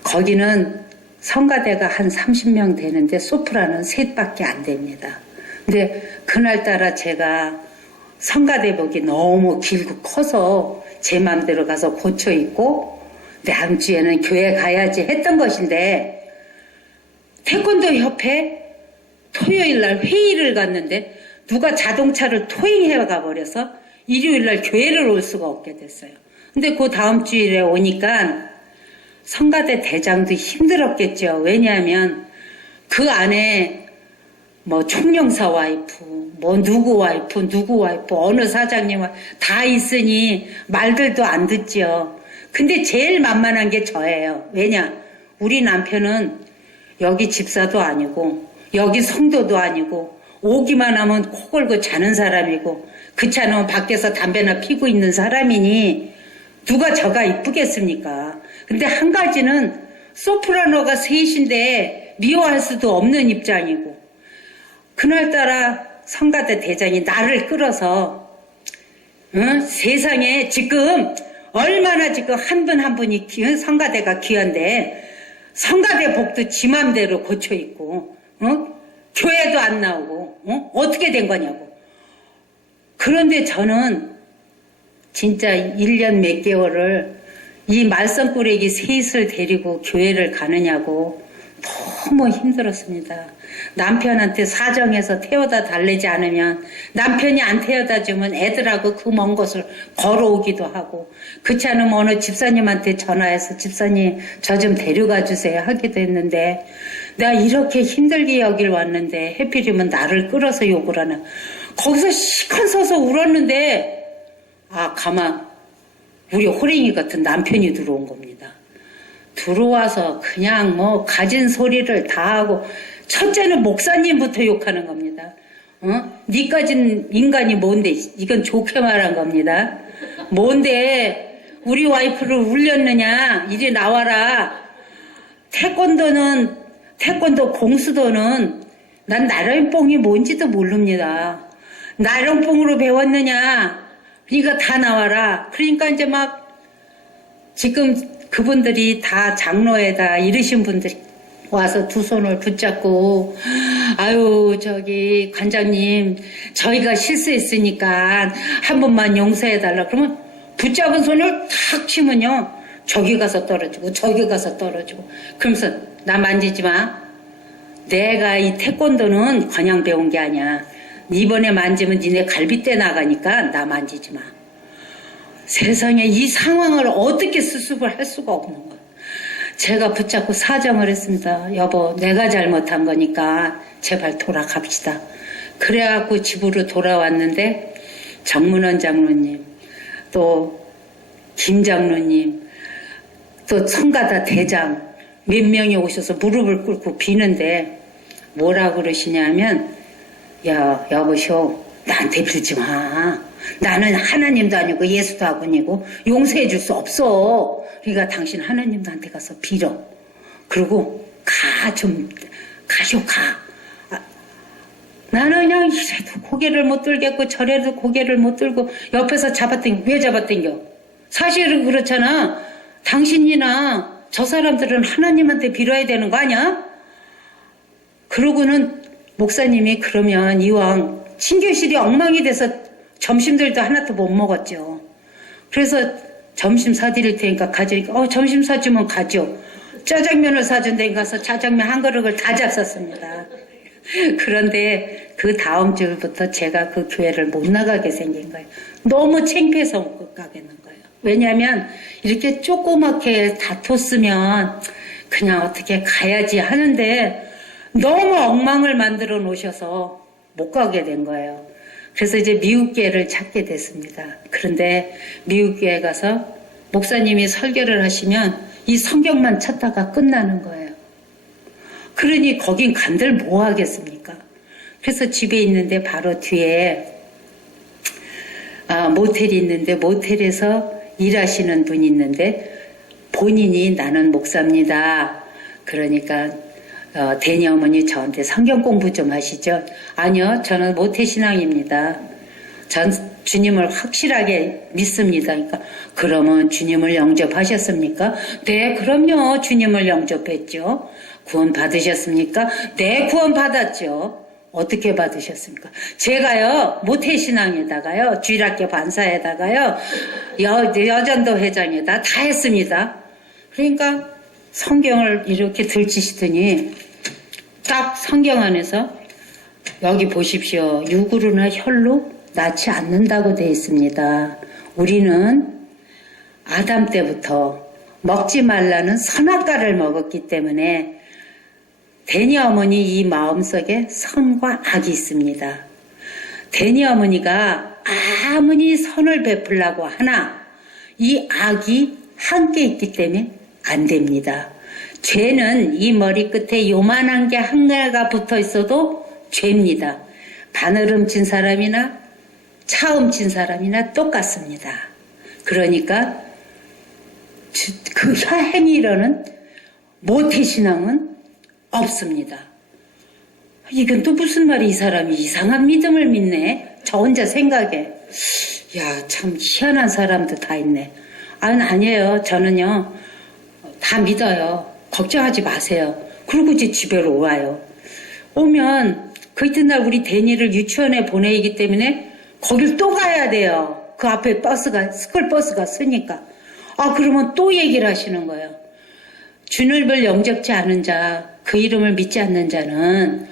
거기는 성가대가 한 30명 되는데 소프라는 셋밖에 안 됩니다. 근데 그날따라 제가 성가대복이 너무 길고 커서 제 맘대로 가서 고쳐 입고 다음 주에는 교회 가야지 했던 것인데 태권도 협회 토요일 날 회의를 갔는데 누가 자동차를 토행해 가버려서 일요일 날 교회를 올 수가 없게 됐어요. 근데 그 다음 주일에 오니까 성가대 대장도 힘들었겠죠. 왜냐하면 그 안에 뭐 총영사 와이프, 뭐 누구 와이프, 어느 사장님 다 있으니 말들도 안 듣죠. 근데 제일 만만한 게 저예요. 왜냐? 우리 남편은 여기 집사도 아니고 여기 성도도 아니고 오기만 하면 코 골고 자는 사람이고 그렇지 않으면 밖에서 담배나 피고 있는 사람이니 누가 저가 이쁘겠습니까? 근데 한 가지는 소프라노가 셋인데 미워할 수도 없는 입장이고 그날따라 성가대 대장이 나를 끌어서 세상에 지금 얼마나 지금 한 분 한 분이 성가대가 귀한데 성가대 복도 지 맘대로 고쳐 입고 교회도 안 나오고 어떻게 된 거냐고. 그런데 저는 진짜 1년 몇 개월을 이 말썽꾸러기 셋을 데리고 교회를 가느냐고 너무 힘들었습니다. 남편한테 사정해서 태워다 달래지 않으면 남편이 안 태워다 주면 애들하고 그 먼 곳을 걸어오기도 하고 그렇지 않으면 어느 집사님한테 전화해서 집사님 저 좀 데려가 주세요 하기도 했는데 내가 이렇게 힘들게 여길 왔는데 해필이면 나를 끌어서 욕을 하나. 거기서 시컨 서서 울었는데 가만 우리 호랭이 같은 남편이 들어온 겁니다. 들어와서 그냥 뭐 가진 소리를 다 하고 첫째는 목사님부터 욕하는 겁니다. 니까진 인간이 뭔데 이건 좋게 말한 겁니다. 뭔데 우리 와이프를 울렸느냐 이리 나와라. 태권도 공수도는 난 나련뽕이 뭔지도 모릅니다. 나련뽕으로 배웠느냐 그러니까 다 나와라. 그러니까 이제 막 지금 그분들이 다 장로에다 이르신 분들이 와서 두 손을 붙잡고 아유 저기 관장님 저희가 실수했으니까 한 번만 용서해달라. 그러면 붙잡은 손을 탁 치면요 저기 가서 떨어지고 저기 가서 떨어지고 그러면서 나 만지지 마. 내가 이 태권도는 그냥 배운 게 아니야. 이번에 만지면 니네 갈비뼈 나가니까 나 만지지 마. 세상에 이 상황을 어떻게 수습을 할 수가 없는 거야. 제가 붙잡고 사정을 했습니다. 여보 내가 잘못한 거니까 제발 돌아갑시다. 그래갖고 집으로 돌아왔는데 정문원 장로님 또 김 장로님 또 성가다 대장 몇 명이 오셔서 무릎을 꿇고 비는데 뭐라 그러시냐면 야 여보쇼 나한테 빌지 마. 나는 하나님도 아니고 예수도 아니고 용서해 줄 수 없어. 그러니까 당신 하나님한테 가서 빌어. 그리고 가쇼 가. 나는 그냥 이래도 고개를 못 들겠고 저래도 고개를 못 들고 옆에서 왜 잡아당겨? 사실은 그렇잖아. 당신이나 저 사람들은 하나님한테 빌어야 되는 거 아니야? 그러고는 목사님이 그러면 이왕 신교실이 엉망이 돼서 점심들도 하나도 못 먹었죠. 그래서 점심 사드릴 테니까 가져니까 점심 사주면 가죠. 짜장면을 사준다니까 가서 짜장면 한 그릇을 다 잡쌌습니다. 그런데 그 다음 주부터 제가 그 교회를 못 나가게 생긴 거예요. 너무 창피해서 못 가겠는 거예요. 왜냐하면 이렇게 조그맣게 다퉜으면 그냥 어떻게 가야지 하는데 너무 엉망을 만들어 놓으셔서 못 가게 된 거예요. 그래서 이제 미국교회를 찾게 됐습니다. 그런데 미국교회 가서 목사님이 설교를 하시면 이 성경만 찾다가 끝나는 거예요. 그러니 거긴 간들 뭐 하겠습니까? 그래서 집에 있는데 바로 뒤에 모텔이 있는데 모텔에서 일하시는 분이 있는데 본인이 나는 목사입니다. 그러니까 대니 어머니 저한테 성경 공부 좀 하시죠. 아니요, 저는 모태신앙입니다. 전 주님을 확실하게 믿습니다. 그러니까 그러면 주님을 영접하셨습니까? 네, 그럼요. 주님을 영접했죠. 구원 받으셨습니까? 네, 구원 받았죠. 어떻게 받으셨습니까? 제가요, 모태신앙에다가요, 주일학교 반사에다가요, 여전도 회장에다 다 했습니다. 그러니까 성경을 이렇게 들치시더니 딱 성경 안에서 여기 보십시오. 육으로나 혈로 낳지 않는다고 되어 있습니다. 우리는 아담 때부터 먹지 말라는 선악과를 먹었기 때문에 대니 어머니 이 마음속에 선과 악이 있습니다. 대니 어머니가 아무리 선을 베풀라고 하나 이 악이 함께 있기 때문에 안 됩니다. 죄는 이 머리 끝에 요만한 게 한 개가 붙어 있어도 죄입니다. 바늘 훔친 사람이나 차 훔친 사람이나 똑같습니다. 그러니까 그 행위로는 모태신앙은 없습니다. 이건 또 무슨 말이 이 사람이 이상한 믿음을 믿네. 저 혼자 생각해. 야, 참 희한한 사람도 다 있네. 아니에요. 저는요. 다 믿어요. 걱정하지 마세요. 그리고 이제 집에로 와요. 오면 그 이튿날 우리 대니를 유치원에 보내기 때문에 거길 또 가야 돼요. 그 앞에 스쿨버스가 쓰니까. 그러면 또 얘기를 하시는 거예요. 주님을 영접지 않은 자, 그 이름을 믿지 않는 자는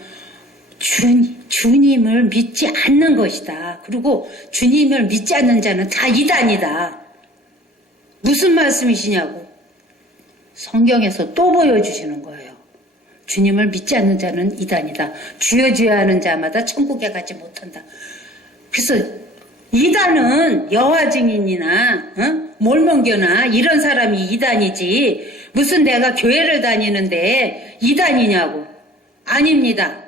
주님을 믿지 않는 것이다. 그리고 주님을 믿지 않는 자는 다 이단이다. 무슨 말씀이시냐고. 성경에서 또 보여주시는 거예요. 주님을 믿지 않는 자는 이단이다. 주여 주여 하는 자마다 천국에 가지 못한다. 그래서 이단은 여호와 증인이나 몰몬교나 이런 사람이 이단이지 무슨 내가 교회를 다니는데 이단이냐고. 아닙니다.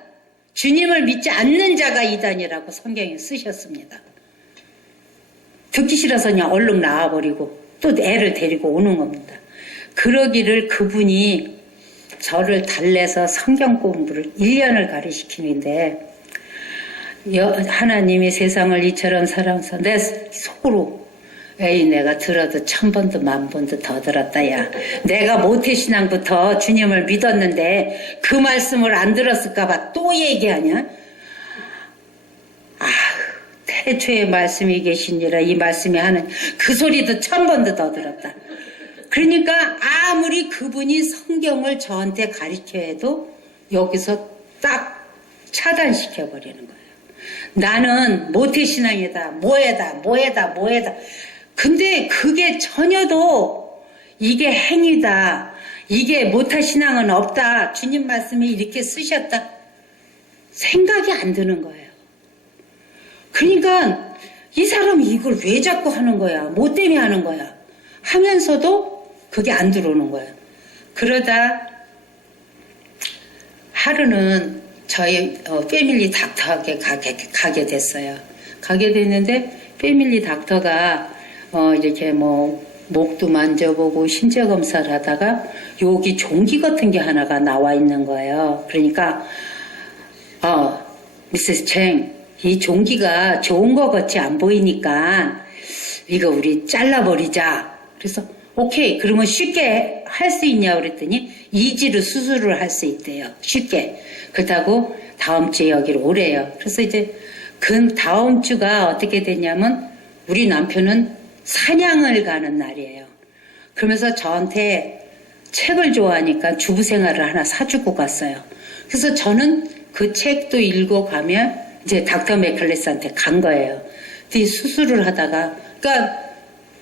주님을 믿지 않는 자가 이단이라고 성경에 쓰셨습니다. 듣기 싫어서 그냥 얼른 나와버리고 또 애를 데리고 오는 겁니다. 그러기를 그분이 저를 달래서 성경 공부를 1년을 가르치시키는데 하나님이 세상을 이처럼 사랑해서 내 속으로 에이 내가 들어도 1000번도 10,000번도 더 들었다 야. 내가 모태신앙부터 주님을 믿었는데 그 말씀을 안 들었을까 봐 또 얘기하냐. 태초에 말씀이 계시니라 이 말씀이 하는 그 소리도 1000번도 더 들었다. 그러니까 아무리 그분이 성경을 저한테 가르쳐 해도 여기서 딱 차단시켜버리는 거예요. 나는 모태신앙이다. 뭐에다. 근데 그게 전혀도 이게 행위다. 이게 모태신앙은 없다. 주님 말씀이 이렇게 쓰셨다. 생각이 안 드는 거예요. 그러니까 이 사람이 이걸 왜 자꾸 하는 거야. 뭐 때문에 하는 거야. 하면서도 그게 안 들어오는 거예요. 그러다 하루는 저희 패밀리 닥터에게 가게 됐어요. 가게 됐는데 패밀리 닥터가 이렇게 목도 만져보고 신체 검사를 하다가 여기 종기 같은 게 하나가 나와 있는 거예요. 그러니까 미세스 챙, 이 종기가 좋은 것 같이 안 보이니까 이거 우리 잘라버리자. 그래서 오케이, 그러면 쉽게 할 수 있냐고 그랬더니 이지로 수술을 할 수 있대요. 쉽게. 그렇다고 다음 주에 여기로 오래요. 그래서 이제 그 다음 주가 어떻게 됐냐면 우리 남편은 사냥을 가는 날이에요. 그러면서 저한테 책을 좋아하니까 주부생활을 하나 사주고 갔어요. 그래서 저는 그 책도 읽어가면 이제 닥터 맥클레스한테 간 거예요. 근데 수술을 하다가, 그러니까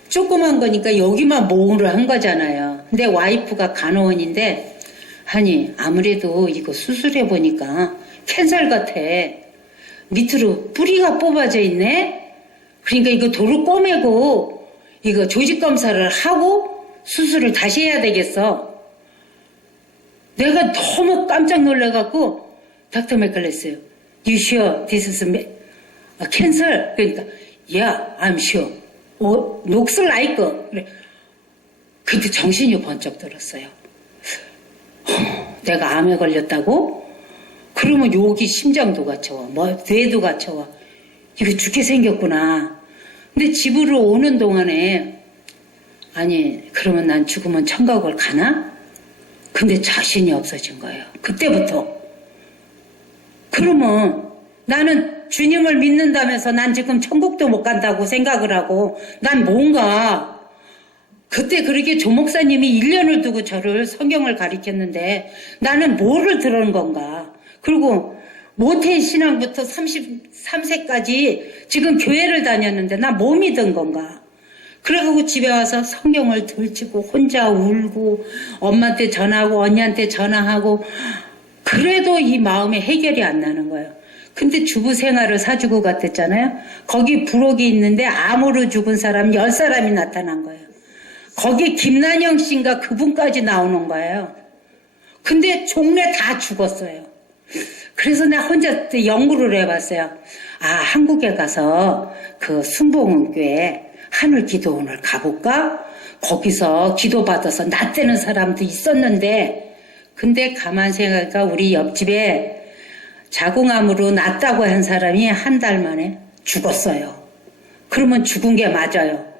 조그만 거니까 여기만 모으를 한 거잖아요. 근데 와이프가 간호원인데, 아니, 아무래도 이거 수술해보니까 캔살 같아. 밑으로 뿌리가 뽑아져 있네? 그러니까 이거 돌을 꼬매고, 이거 조직검사를 하고 수술을 다시 해야 되겠어. 내가 너무 깜짝 놀라갖고, 닥터 맥클레스, you sure this is cancer? 그러니까, yeah, I'm sure. 녹슬 라이크. 그래. 그때 정신이 번쩍 들었어요. 내가 암에 걸렸다고? 그러면 여기 심장도 갇혀와, 뇌도 갇혀와. 이거 죽게 생겼구나. 근데 집으로 오는 동안에, 아니, 그러면 난 죽으면 천국을 가나? 근데 자신이 없어진 거예요. 그때부터. 그러면 나는 주님을 믿는다면서 난 지금 천국도 못 간다고 생각을 하고, 난 뭔가, 그때 그렇게 조 목사님이 1년을 두고 저를 성경을 가르쳤는데 나는 뭐를 들은 건가. 그리고 모태 신앙부터 33세까지 지금 교회를 다녔는데 나 뭐 믿은 건가. 그래가지고 집에 와서 성경을 들치고 혼자 울고 엄마한테 전화하고 언니한테 전화하고 그래도 이 마음에 해결이 안 나는 거예요. 근데 주부 생활을 사주고 갔댔잖아요. 거기 부록이 있는데 암으로 죽은 사람 10사람이 나타난 거예요. 거기 김난영 씨인가 그분까지 나오는 거예요. 근데 종래 다 죽었어요. 그래서 내가 혼자 연구를 해봤어요. 아, 한국에 가서 그 순복음교회 하늘 기도원을 가볼까? 거기서 기도받아서 낫되는 사람도 있었는데, 근데 가만 생각하니까 우리 옆집에 자궁암으로 낫다고 한 사람이 한 달 만에 죽었어요. 그러면 죽은 게 맞아요.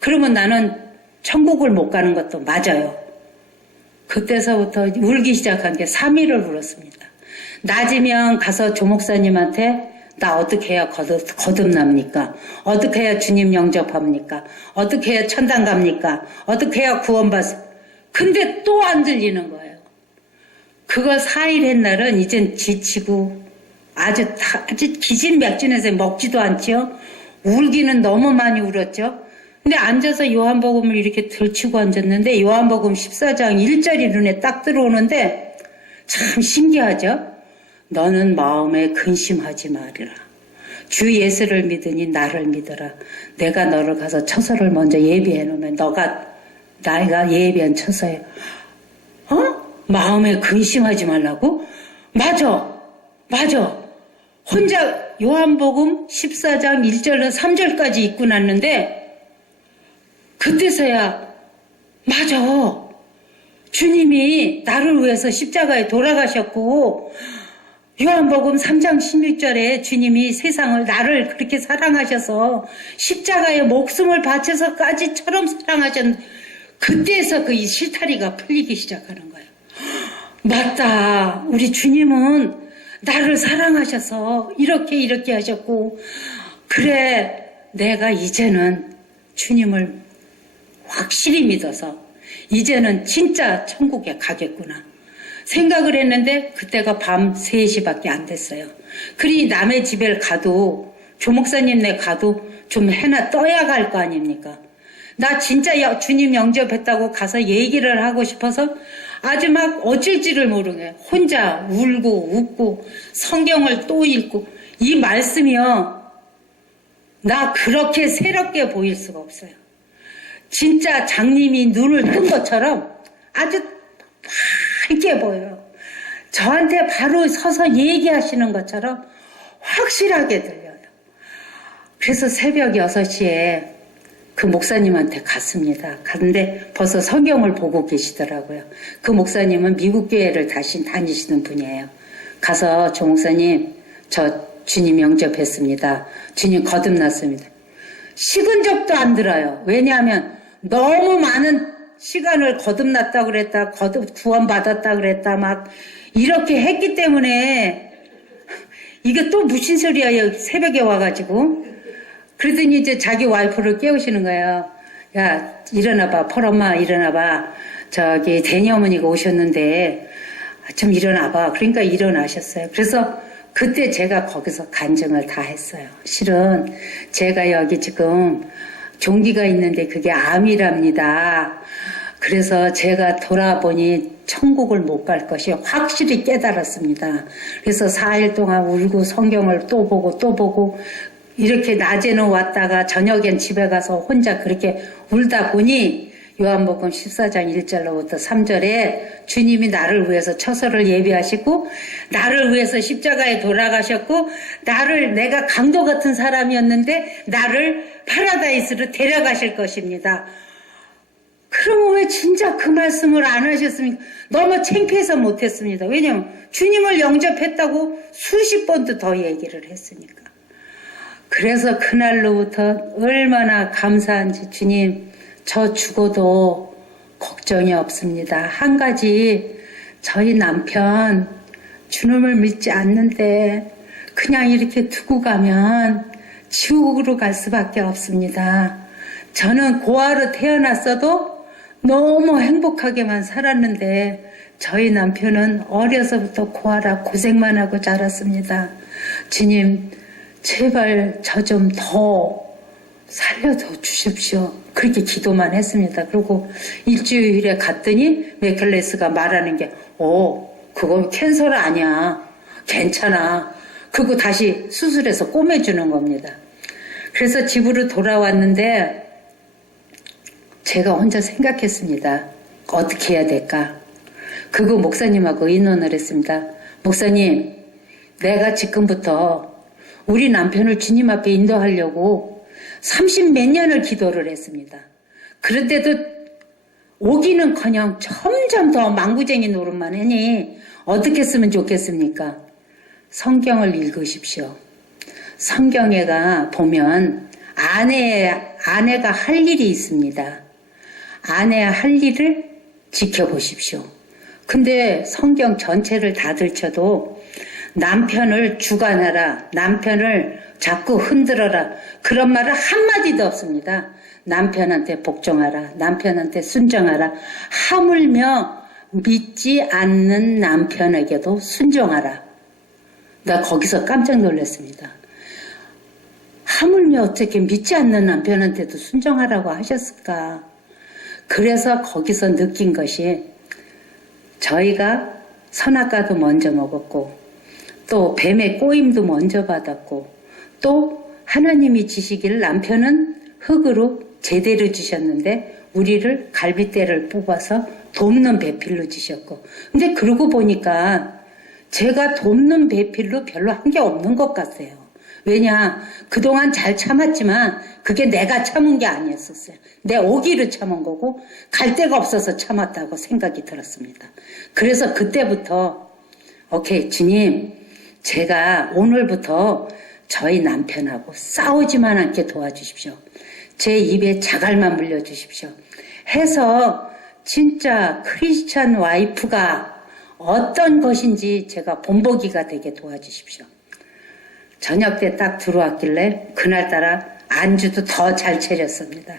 그러면 나는 천국을 못 가는 것도 맞아요. 그때서부터 울기 시작한 게 3일을 울었습니다. 낮이면 가서 조 목사님한테 나 어떻게 해야 거듭납니까? 어떻게 해야 주님 영접합니까? 어떻게 해야 천당 갑니까? 어떻게 해야 구원받습니까? 근데 또 안 들리는 거예요. 그거 4일 한 날은 이젠 지치고 아주 기진맥진해서 먹지도 않죠. 울기는 너무 많이 울었죠. 근데 앉아서 요한복음을 이렇게 들치고 앉았는데 요한복음 14장 1절이 눈에 딱 들어오는데 참 신기하죠. 너는 마음에 근심하지 말이라. 주 예수를 믿으니 나를 믿어라. 내가 너를 가서 처소를 먼저 예비해 놓으면 나가 예비한 처소에 마음에 근심하지 말라고? 맞아. 혼자 요한복음 14장 1절로 3절까지 읽고 났는데 그때서야 맞아. 주님이 나를 위해서 십자가에 돌아가셨고 요한복음 3장 16절에 주님이 세상을 나를 그렇게 사랑하셔서 십자가에 목숨을 바쳐서까지처럼 사랑하셨는데 그때에서 그 실타리가 풀리기 시작하는 거예요. 맞다. 우리 주님은 나를 사랑하셔서 이렇게 하셨고 그래 내가 이제는 주님을 확실히 믿어서 이제는 진짜 천국에 가겠구나 생각을 했는데 그때가 밤 3시밖에 안 됐어요. 그러니 남의 집에 가도 조 목사님네 가도 좀 해나 떠야 갈 거 아닙니까? 나 진짜 주님 영접했다고 가서 얘기를 하고 싶어서 아주 막 어쩔지를 모르게 혼자 울고 웃고 성경을 또 읽고 이 말씀이요 나 그렇게 새롭게 보일 수가 없어요. 진짜 장님이 눈을 뜬 것처럼 아주 밝게 보여요. 저한테 바로 서서 얘기하시는 것처럼 확실하게 들려요. 그래서 새벽 6시에 그 목사님한테 갔습니다. 갔는데 벌써 성경을 보고 계시더라고요. 그 목사님은 미국 교회를 다시 다니시는 분이에요. 가서 조 목사님 저 주님 영접했습니다. 주님 거듭났습니다. 식은 적도 안 들어요. 왜냐하면 너무 많은 시간을 거듭났다 그랬다, 구원받았다 그랬다, 막 이렇게 했기 때문에 이게 또 무슨 소리야, 새벽에 와가지고. 그러더니 이제 자기 와이프를 깨우시는 거예요. 야, 일어나봐, 펄엄마, 일어나봐. 저기 대니 어머니가 오셨는데 좀 일어나봐. 그러니까 일어나셨어요. 그래서 그때 제가 거기서 간증을 다 했어요. 실은 제가 여기 지금 종기가 있는데 그게 암이랍니다. 그래서 제가 돌아보니 천국을 못 갈 것이 확실히 깨달았습니다. 그래서 4일 동안 울고 성경을 또 보고 이렇게 낮에는 왔다가 저녁엔 집에 가서 혼자 그렇게 울다 보니 요한복음 14장 1절로부터 3절에 주님이 나를 위해서 처소를 예비하시고 나를 위해서 십자가에 돌아가셨고 내가 강도 같은 사람이었는데 나를 파라다이스로 데려가실 것입니다. 그러면 왜 진짜 그 말씀을 안 하셨습니까? 너무 창피해서 못했습니다. 왜냐면 주님을 영접했다고 수십 번도 더 얘기를 했으니까. 그래서 그날로부터 얼마나 감사한지, 주님, 저 죽어도 걱정이 없습니다. 한 가지, 저희 남편 주님을 믿지 않는데 그냥 이렇게 두고 가면 지옥으로 갈 수밖에 없습니다. 저는 고아로 태어났어도 너무 행복하게만 살았는데 저희 남편은 어려서부터 고아라 고생만 하고 자랐습니다. 주님, 제발 저 좀 더 살려줘 주십시오. 그렇게 기도만 했습니다. 그리고 일주일에 갔더니 메켈레스가 말하는 게 그거 캔서 아니야. 괜찮아. 그거 다시 수술해서 꼬매주는 겁니다. 그래서 집으로 돌아왔는데 제가 혼자 생각했습니다. 어떻게 해야 될까? 그거 목사님하고 의논을 했습니다. 목사님, 내가 지금부터 우리 남편을 주님 앞에 인도하려고 30몇 년을 기도를 했습니다. 그런데도 오기는커녕 점점 더 망구쟁이 노릇만 하니 어떻게 쓰면 좋겠습니까? 성경을 읽으십시오. 성경에가 보면 아내가 할 일이 있습니다. 아내가 할 일을 지켜보십시오. 근데 성경 전체를 다 들춰도 남편을 주관하라, 남편을 자꾸 흔들어라, 그런 말은 한마디도 없습니다. 남편한테 복종하라, 남편한테 순종하라, 하물며 믿지 않는 남편에게도 순종하라. 나 거기서 깜짝 놀랐습니다. 하물며 어떻게 믿지 않는 남편한테도 순종하라고 하셨을까? 그래서 거기서 느낀 것이 저희가 선악과도 먼저 먹었고 또 뱀의 꼬임도 먼저 받았고 또 하나님이 지시기를 남편은 흙으로 제대로 주셨는데 우리를 갈빗대를 뽑아서 돕는 배필로 주셨고 근데 그러고 보니까 제가 돕는 배필로 별로 한 게 없는 것 같아요. 왜냐 그동안 잘 참았지만 그게 내가 참은 게 아니었었어요. 내 오기를 참은 거고 갈 데가 없어서 참았다고 생각이 들었습니다. 그래서 그때부터 오케이 주님 제가 오늘부터 저희 남편하고 싸우지만 않게 도와주십시오. 제 입에 자갈만 물려주십시오. 해서 진짜 크리스찬 와이프가 어떤 것인지 제가 본보기가 되게 도와주십시오. 저녁 때 딱 들어왔길래 그날따라 안주도 더 잘 차렸습니다.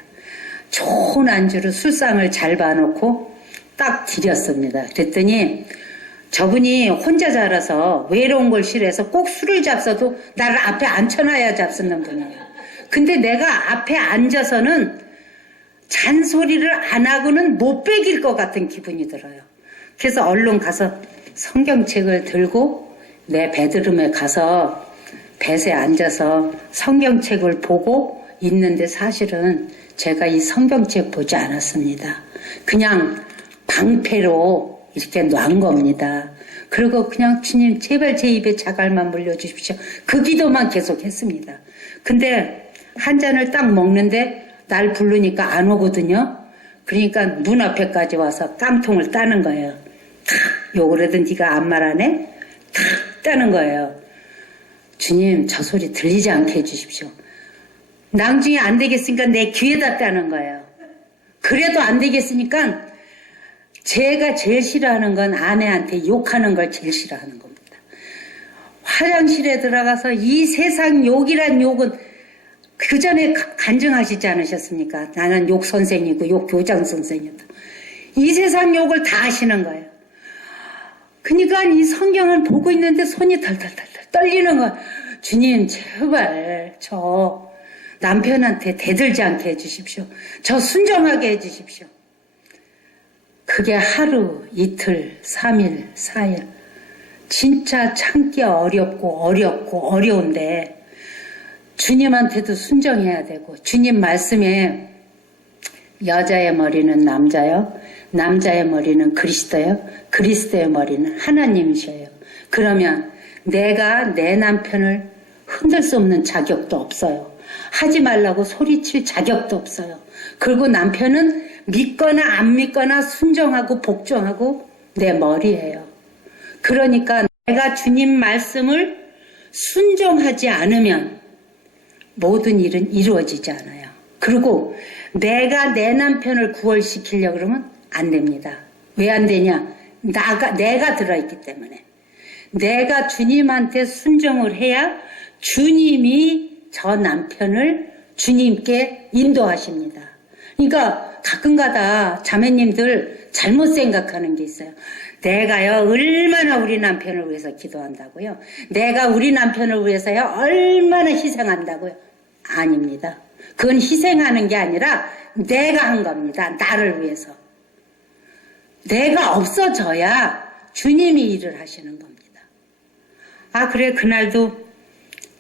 좋은 안주로 술상을 잘 봐놓고 딱 드렸습니다. 그랬더니 저분이 혼자 자라서 외로운 걸 싫어해서 꼭 술을 잡숴도 나를 앞에 앉혀놔야 잡수는 분이에요. 근데 내가 앞에 앉아서는 잔소리를 안 하고는 못 베길 것 같은 기분이 들어요. 그래서 얼른 가서 성경책을 들고 내 베드룸에 가서 벳에 앉아서 성경책을 보고 있는데 사실은 제가 이 성경책 보지 않았습니다. 그냥 방패로 이렇게 놔은 겁니다. 그리고 그냥 주님 제발 제 입에 자갈만 물려주십시오. 그 기도만 계속 했습니다. 근데 한 잔을 딱 먹는데 날 부르니까 안 오거든요. 그러니까 문 앞에까지 와서 깡통을 따는 거예요. 탁 욕을 하던 네가 아무 말 안 해? 탁 따는 거예요. 주님 저 소리 들리지 않게 해주십시오. 낭중이 안 되겠으니까 내 귀에다 따는 거예요. 그래도 안 되겠으니까 제가 제일 싫어하는 건 아내한테 욕하는 걸 제일 싫어하는 겁니다. 화장실에 들어가서 이 세상 욕이란 욕은 그 전에 간증하시지 않으셨습니까? 나는 욕 선생이고 욕 교장 선생이다. 이 세상 욕을 다 하시는 거예요. 그러니까 이 성경을 보고 있는데 손이 덜덜덜 떨리는 거예요. 주님 제발 저 남편한테 대들지 않게 해주십시오. 저 순종하게 해주십시오. 그게 하루, 이틀, 3일, 4일 진짜 참기 어려운데 주님한테도 순종해야 되고 주님 말씀에 여자의 머리는 남자요, 남자의 머리는 그리스도요, 그리스도의 머리는 하나님이셔요. 그러면 내가 내 남편을 흔들 수 없는 자격도 없어요. 하지 말라고 소리칠 자격도 없어요. 그리고 남편은 믿거나 안 믿거나 순종하고 복종하고 내 머리예요. 그러니까 내가 주님 말씀을 순종하지 않으면 모든 일은 이루어지지 않아요. 그리고 내가 내 남편을 구원시키려고 그러면 안 됩니다. 왜 안 되냐? 내가 들어있기 때문에. 내가 주님한테 순종을 해야 주님이 저 남편을 주님께 인도하십니다. 그러니까 가끔가다 자매님들 잘못 생각하는 게 있어요. 내가요 얼마나 우리 남편을 위해서 기도한다고요. 내가 우리 남편을 위해서요 얼마나 희생한다고요. 아닙니다. 그건 희생하는 게 아니라 내가 한 겁니다. 나를 위해서. 내가 없어져야 주님이 일을 하시는 겁니다. 아 그래 그날도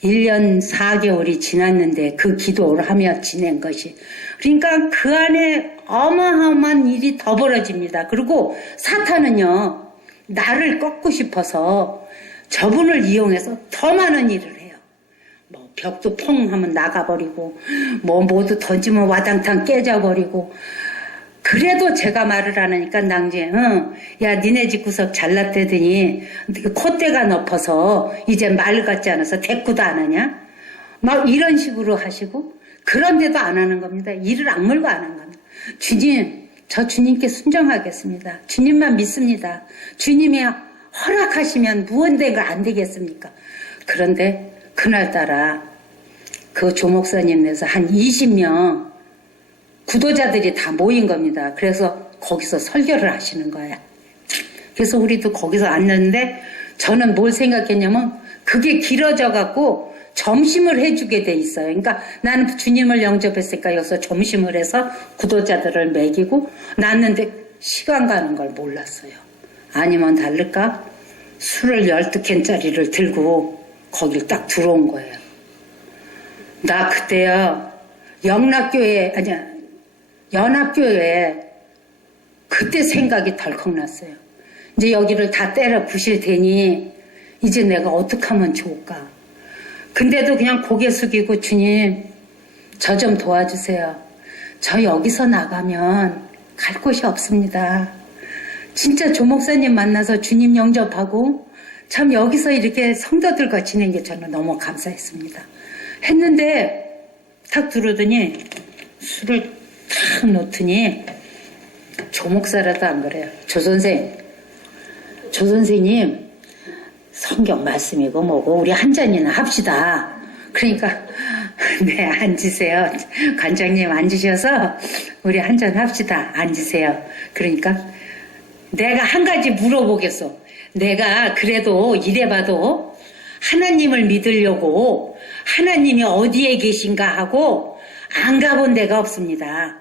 1년 4개월이 지났는데 그 기도를 하며 지낸 것이 그러니까 그 안에 어마어마한 일이 더 벌어집니다. 그리고 사탄은요 나를 꺾고 싶어서 저분을 이용해서 더 많은 일을 해요. 뭐 벽도 퐁 하면 나가버리고 뭐 모두 던지면 와당탕 깨져버리고 그래도 제가 말을 안 하니까 낭제 야 니네 집 구석 잘났대더니 콧대가 높아서 이제 말 같지 않아서 대꾸도 안 하냐 막 이런 식으로 하시고 그런데도 안 하는 겁니다. 이를 악물고 안 하는 겁니다. 주님 저 주님께 순종하겠습니다. 주님만 믿습니다. 주님이 허락하시면 무언대가 안 되겠습니까? 그런데 그날따라 그 조목사님에서 한 20명 구도자들이 다 모인 겁니다. 그래서 거기서 설교를 하시는 거야. 그래서 우리도 거기서 앉았는데 저는 뭘 생각했냐면 그게 길어져 갖고 점심을 해주게 돼 있어요. 그러니까 나는 주님을 영접했으니까 여기서 점심을 해서 구도자들을 먹이고 났는데 시간 가는 걸 몰랐어요. 아니면 다를까 술을 12캔짜리를 들고 거길 딱 들어온 거예요. 나 그때요 연합교회에 그때 생각이 덜컥 났어요. 이제 여기를 다 때려 부실 테니 이제 내가 어떻게 하면 좋을까. 근데도 그냥 고개 숙이고 주님 저 좀 도와주세요. 저 여기서 나가면 갈 곳이 없습니다. 진짜 조 목사님 만나서 주님 영접하고 참 여기서 이렇게 성도들과 지낸 게 저는 너무 감사했습니다. 했는데 탁 들어오더니 술을 탁 놓더니 조 목사라도 안 그래요. 조 선생님 성경 말씀이고 뭐고 우리 한 잔이나 합시다. 그러니까 네 앉으세요. 관장님 앉으셔서 우리 한 잔 합시다. 앉으세요. 그러니까 내가 한 가지 물어보겠어. 내가 그래도 이래봐도 하나님을 믿으려고 하나님이 어디에 계신가 하고 안 가본 데가 없습니다.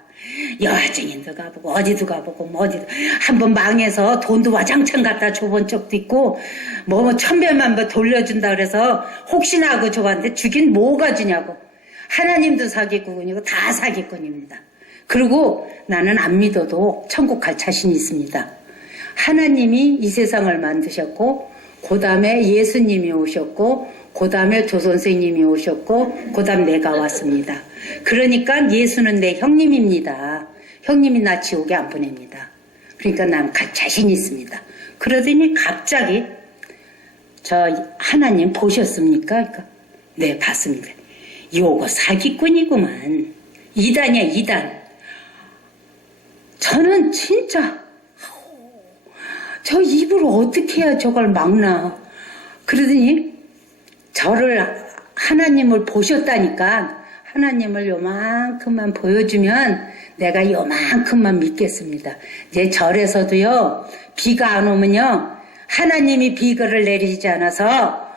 여하증인도 가보고 어디도 가보고 뭐 어디도 한번 망해서 돈도 와장창 갖다 줘본 적도 있고 뭐 천배만 돌려준다 그래서 혹시나 하고 줘봤는데 주긴 뭐가 주냐고. 하나님도 사기꾼이고 다 사기꾼입니다. 그리고 나는 안 믿어도 천국 갈 자신이 있습니다. 하나님이 이 세상을 만드셨고 그 다음에 예수님이 오셨고 그 다음에 조선생님이 오셨고 그 다음 내가 왔습니다. 그러니까 예수는 내 형님입니다. 형님이 나 지옥에 안 보냅니다. 그러니까 난 갈 자신이 있습니다. 그러더니 갑자기 저 하나님 보셨습니까? 그러니까 네 봤습니다. 요거 사기꾼이구만. 이단이야 이단. 저는 진짜 저 입을 어떻게 해야 저걸 막나. 그러더니 저를 하나님을 보셨다니까 하나님을 요만큼만 보여주면 내가 요만큼만 믿겠습니다. 내 절에서도요 비가 안 오면요 하나님이 비가를 내리지 않아서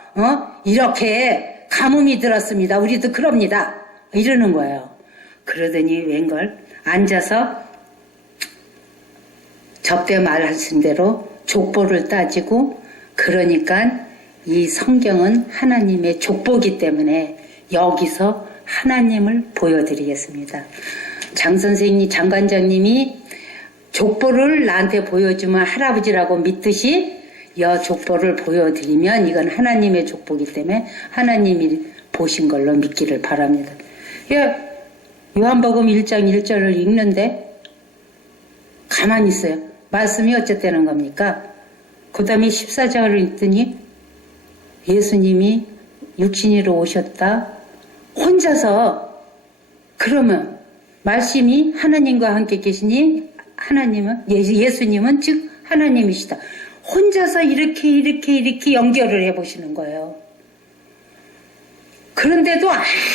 이렇게 가뭄이 들었습니다. 우리도 그럽니다. 이러는 거예요. 그러더니 웬걸 앉아서 접대 말하신 대로 족보를 따지고 그러니까 이 성경은 하나님의 족보기 때문에 여기서 하나님을 보여드리겠습니다. 장 선생님, 장관장님이 족보를 나한테 보여주면 할아버지라고 믿듯이 여 족보를 보여드리면 이건 하나님의 족보기 때문에 하나님이 보신 걸로 믿기를 바랍니다. 예, 요한복음 1장 1절을 읽는데 가만히 있어요. 말씀이 어쨌다는 겁니까? 그 다음에 14절을 읽더니 예수님이 육신으로 오셨다. 혼자서 그러면 말씀이 하나님과 함께 계시니 하나님은 예수님은 즉 하나님이시다. 혼자서 이렇게 연결을 해보시는 거예요. 그런데도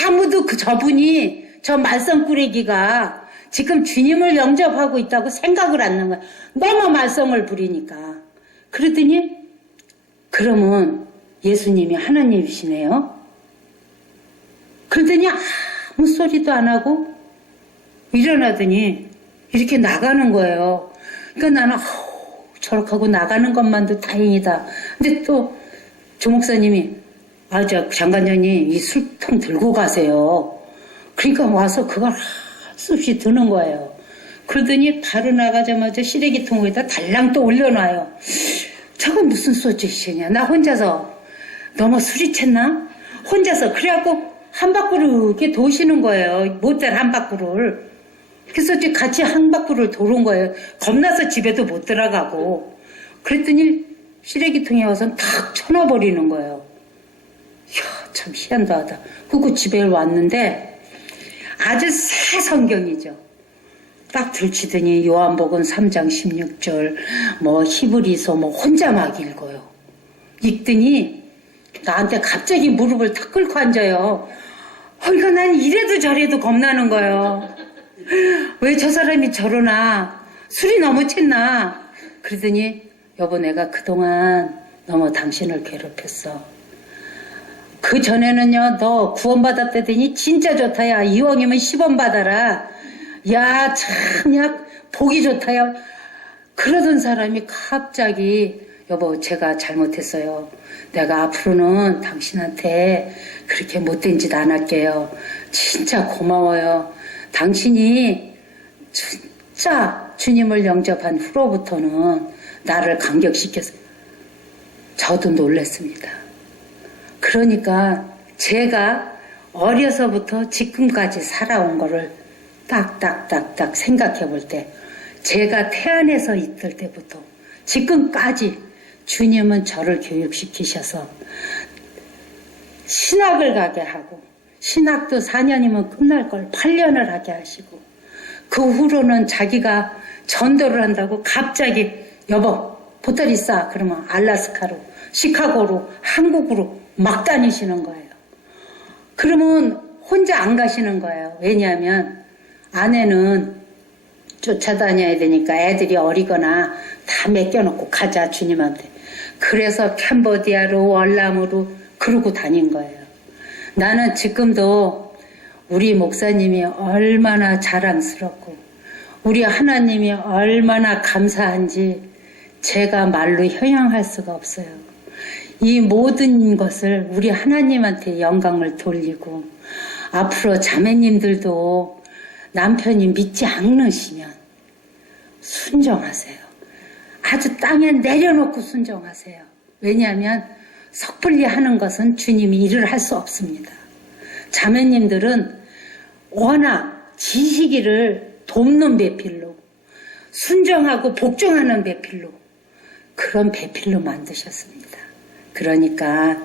아무도 저분이 저 말썽꾸레기가 지금 주님을 영접하고 있다고 생각을 안 하는 거야. 너무 말썽을 부리니까. 그러더니 그러면 예수님이 하나님이시네요. 그러더니 아무 소리도 안 하고 일어나더니 이렇게 나가는 거예요. 그러니까 나는 저렇게 하고 나가는 것만도 다행이다. 근데 또 조목사님이 저 장관장님 이 술통 들고 가세요. 그러니까 와서 그걸 할 수 없이 드는 거예요. 그러더니 바로 나가자마자 시래기통에다 달랑 또 올려놔요. 저건 무슨 소주시냐. 나 혼자서 너무 술이 챘나? 혼자서 그래갖고 한 바퀴를 이렇게 도시는 거예요. 못된 한 바퀴를. 그래서 같이 한 바퀴를 도는 거예요. 겁나서 집에도 못 들어가고. 그랬더니 시래기통에 와서 탁 쳐놔버리는 거예요. 이야, 참 희한하다. 그리고 집에 왔는데 아주 새 성경이죠. 딱 들치더니 요한복음 3장 16절 히브리서 혼자 막 읽어요. 읽더니 나한테 갑자기 무릎을 탁 꿇고 앉아요. 이거 난 이래도 저래도 겁나는 거예요. 왜 저 사람이 저러나? 술이 너무 챘나? 그러더니 여보 내가 그동안 너무 당신을 괴롭혔어. 그 전에는요 너 구원받았다더니 진짜 좋다. 야 이왕이면 10원 받아라. 야 참 보기 좋다. 야 그러던 사람이 갑자기 여보 제가 잘못했어요. 내가 앞으로는 당신한테 그렇게 못된 짓 안 할게요. 진짜 고마워요. 당신이 진짜 주님을 영접한 후로부터는 나를 감격시켜서 저도 놀랐습니다. 그러니까 제가 어려서부터 지금까지 살아온 거를 딱딱딱딱 생각해 볼 때 제가 태안에서 있을 때부터 지금까지 주님은 저를 교육시키셔서 신학을 가게 하고 신학도 4년이면 끝날 걸 8년을 하게 하시고 그 후로는 자기가 전도를 한다고 갑자기 여보 보따리 싸 그러면 알라스카로 시카고로 한국으로 막 다니시는 거예요. 그러면 혼자 안 가시는 거예요. 왜냐하면 아내는 쫓아다녀야 되니까 애들이 어리거나 다 맡겨놓고 가자 주님한테. 그래서 캄보디아로 월남으로 그러고 다닌 거예요. 나는 지금도 우리 목사님이 얼마나 자랑스럽고 우리 하나님이 얼마나 감사한지 제가 말로 형용할 수가 없어요. 이 모든 것을 우리 하나님한테 영광을 돌리고 앞으로 자매님들도 남편이 믿지 않으시면 순종하세요. 아주 땅에 내려놓고 순종하세요. 왜냐하면 섣불리 하는 것은 주님이 일을 할 수 없습니다. 자매님들은 워낙 지식이를 돕는 배필로 순종하고 복종하는 배필로 그런 배필로 만드셨습니다. 그러니까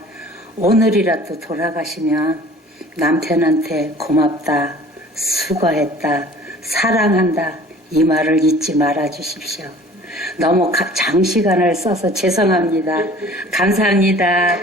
오늘이라도 돌아가시면 남편한테 고맙다, 수고했다, 사랑한다 이 말을 잊지 말아 주십시오. 너무 장시간을 써서 죄송합니다. 감사합니다.